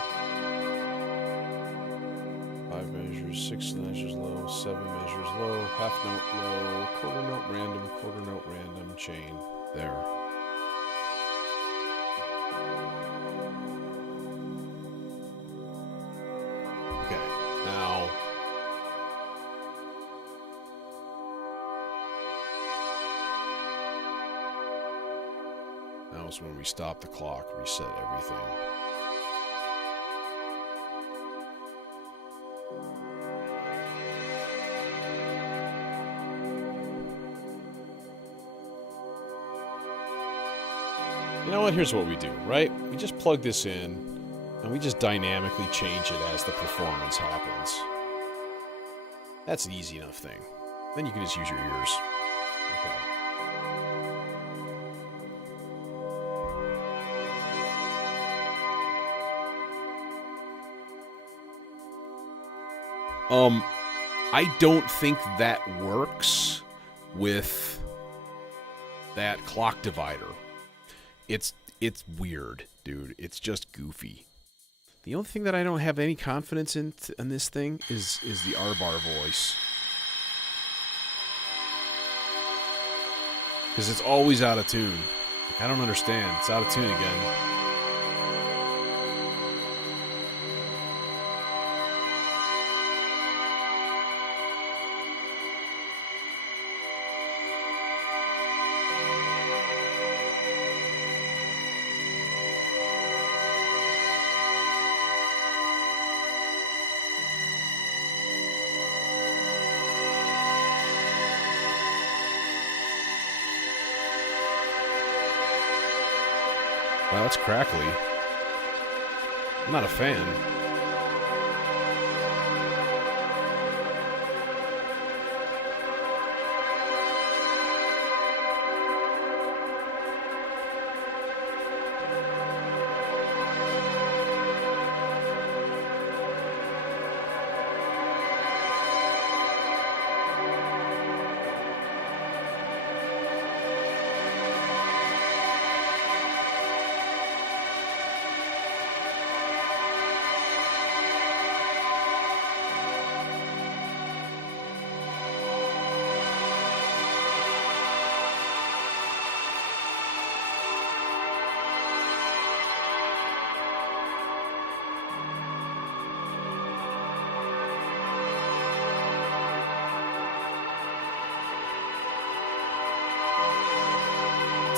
5 measures, 6 measures low, 7 measures low, half note low, quarter note random, chain. There. Okay, now is when we stop the clock, reset everything. You know what? Here's what we do, right? We just plug this in, and we just dynamically change it as the performance happens. That's an easy enough thing. Then you can just use your ears. Okay. I don't think that works with that clock divider. It's weird, dude. It's just goofy. The only thing that I don't have any confidence in this thing is the R-bar voice. Because it's always out of tune. Like, I don't understand. It's out of tune again. Wow, that's crackly. I'm not a fan.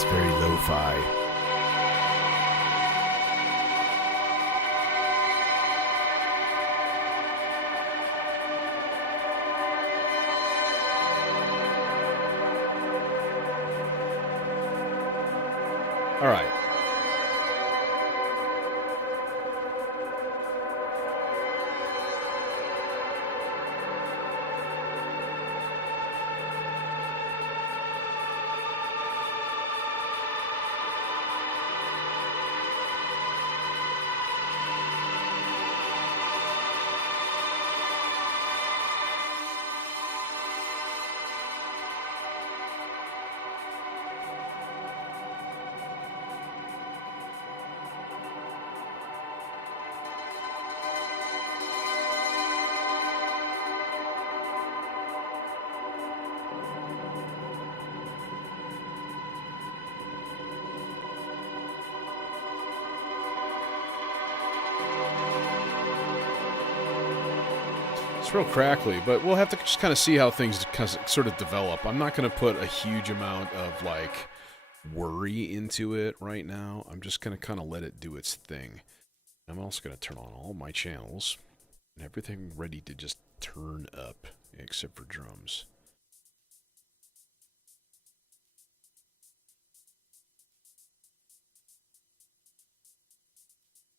It's very lo-fi. All right. It's real crackly, but we'll have to just kind of see how things sort of develop. I'm not going to put a huge amount of like worry into it right now. I'm just going to kind of let it do its thing. I'm also going to turn on all my channels and everything ready to just turn up, except for drums.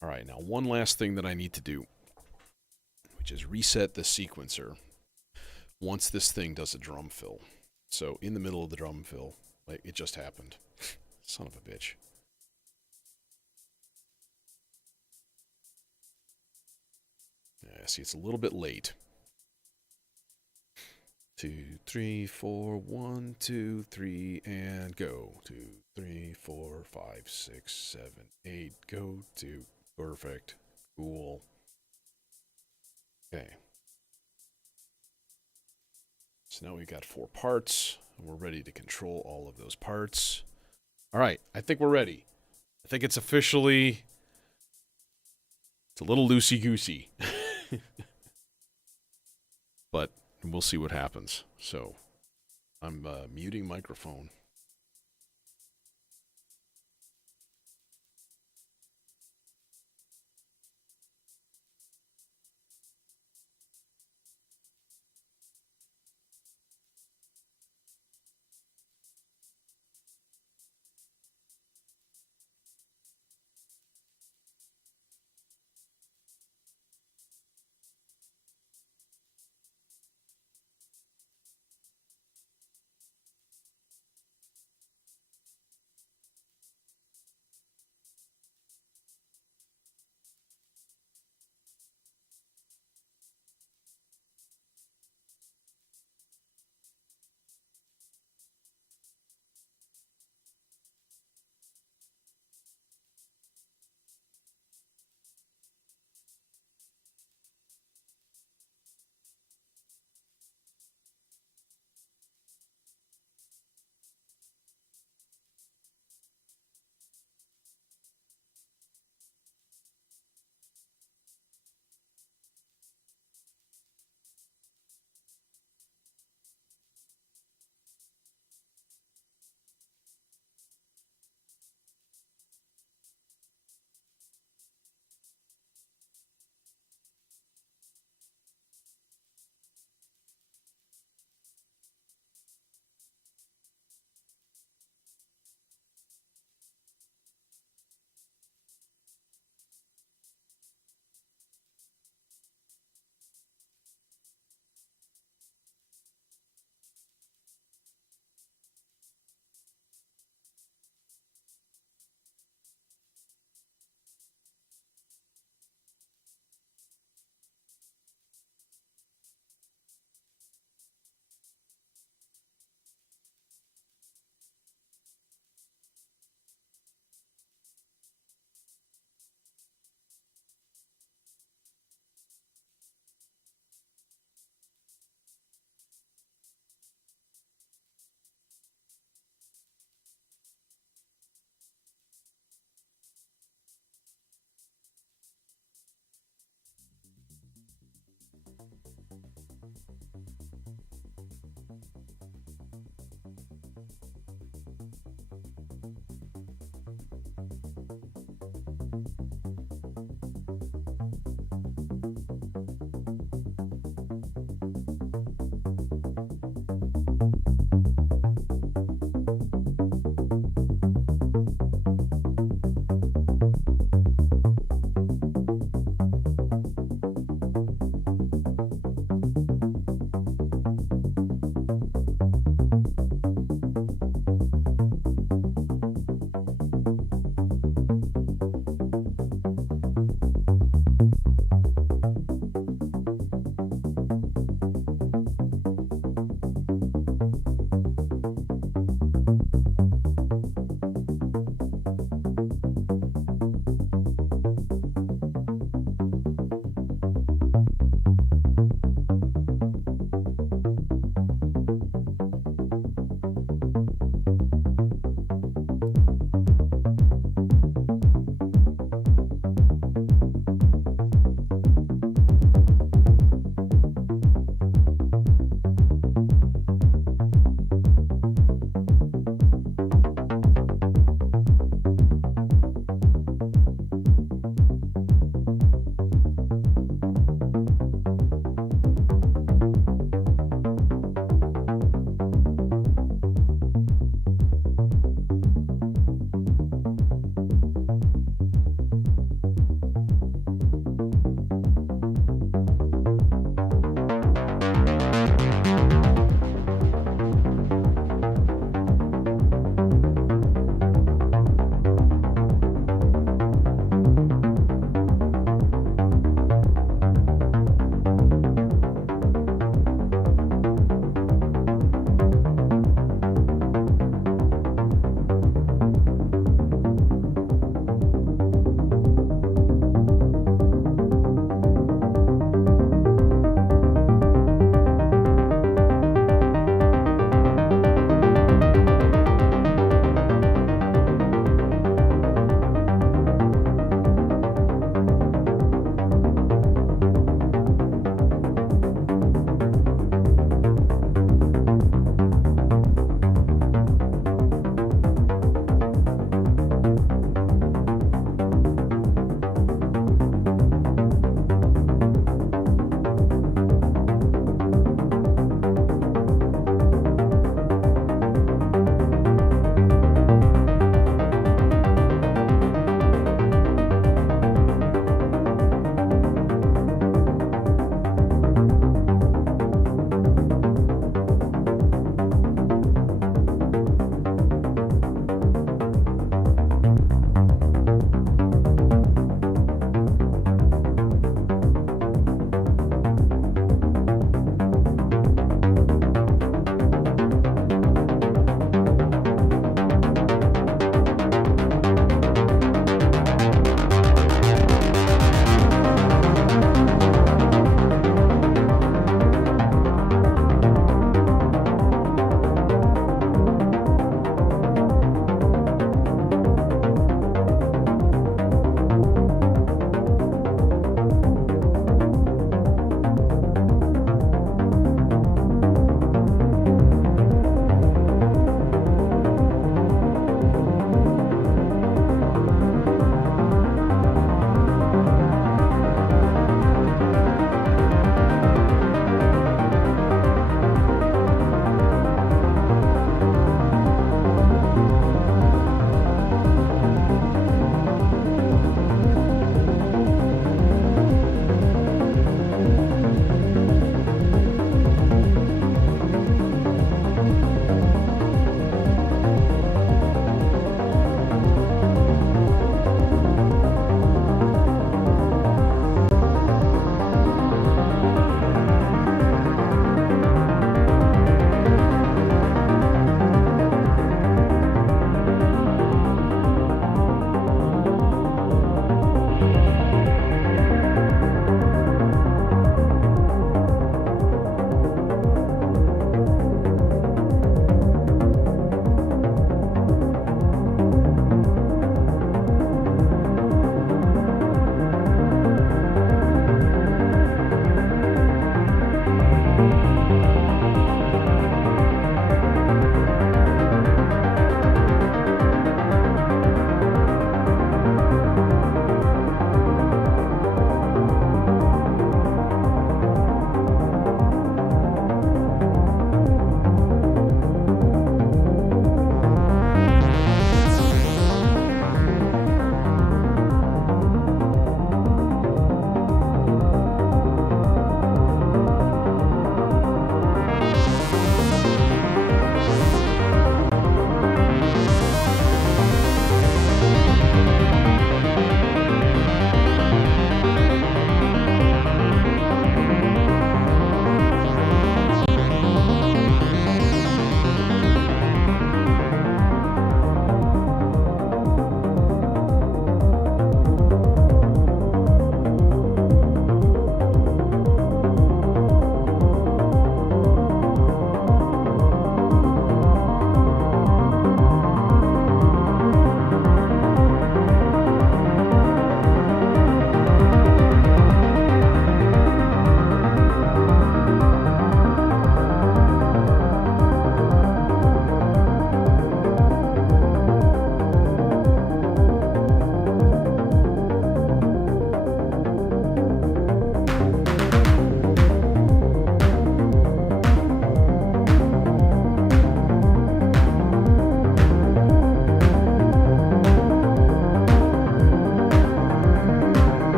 All right, now one last thing that I need to do, which is reset the sequencer once this thing does a drum fill. So in the middle of the drum fill, like it just happened. Son of a bitch. Yeah, see, it's a little bit late. 2, 3, 4, 1, 2, 3, and go. 2, 3, 4, 5, 6, 7, 8, go to. Perfect. Cool. Okay. So now we've got 4 parts, and we're ready to control all of those parts. All right, I think we're ready. I think it's officially... It's a little loosey-goosey. But we'll see what happens. So, I'm muting microphone.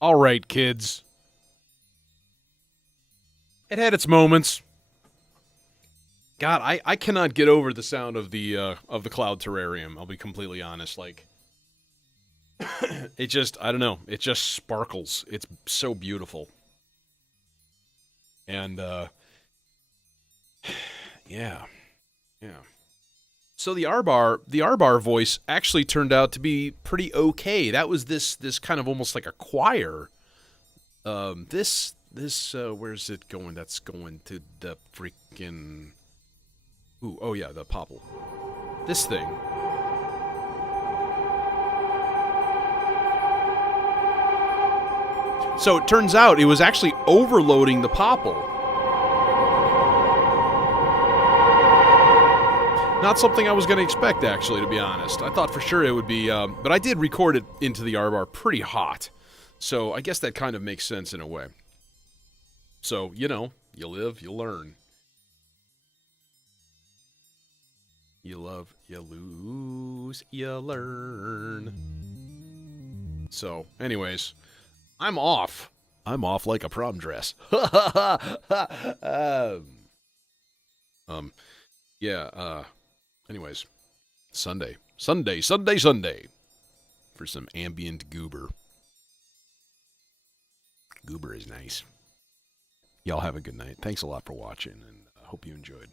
All right, kids. It had its moments. God, I cannot get over the sound of the cloud terrarium. I'll be completely honest. Like, it just, I don't know. It just sparkles. It's so beautiful. And yeah, yeah. So the R bar voice actually turned out to be pretty okay. That was this kind of almost like a choir. This where's it going? That's going to the freaking. Ooh, oh yeah, the popple. This thing. So it turns out it was actually overloading the popple. Not something I was going to expect, actually, to be honest. I thought for sure it would be, but I did record it into the R bar pretty hot. So I guess that kind of makes sense in a way. So, you know, you live, you learn. You love, you lose, you learn. So, anyways, I'm off. I'm off like a prom dress. Yeah, anyways, Sunday for some ambient goober. Goober is nice. Y'all have a good night. Thanks a lot for watching, and I hope you enjoyed.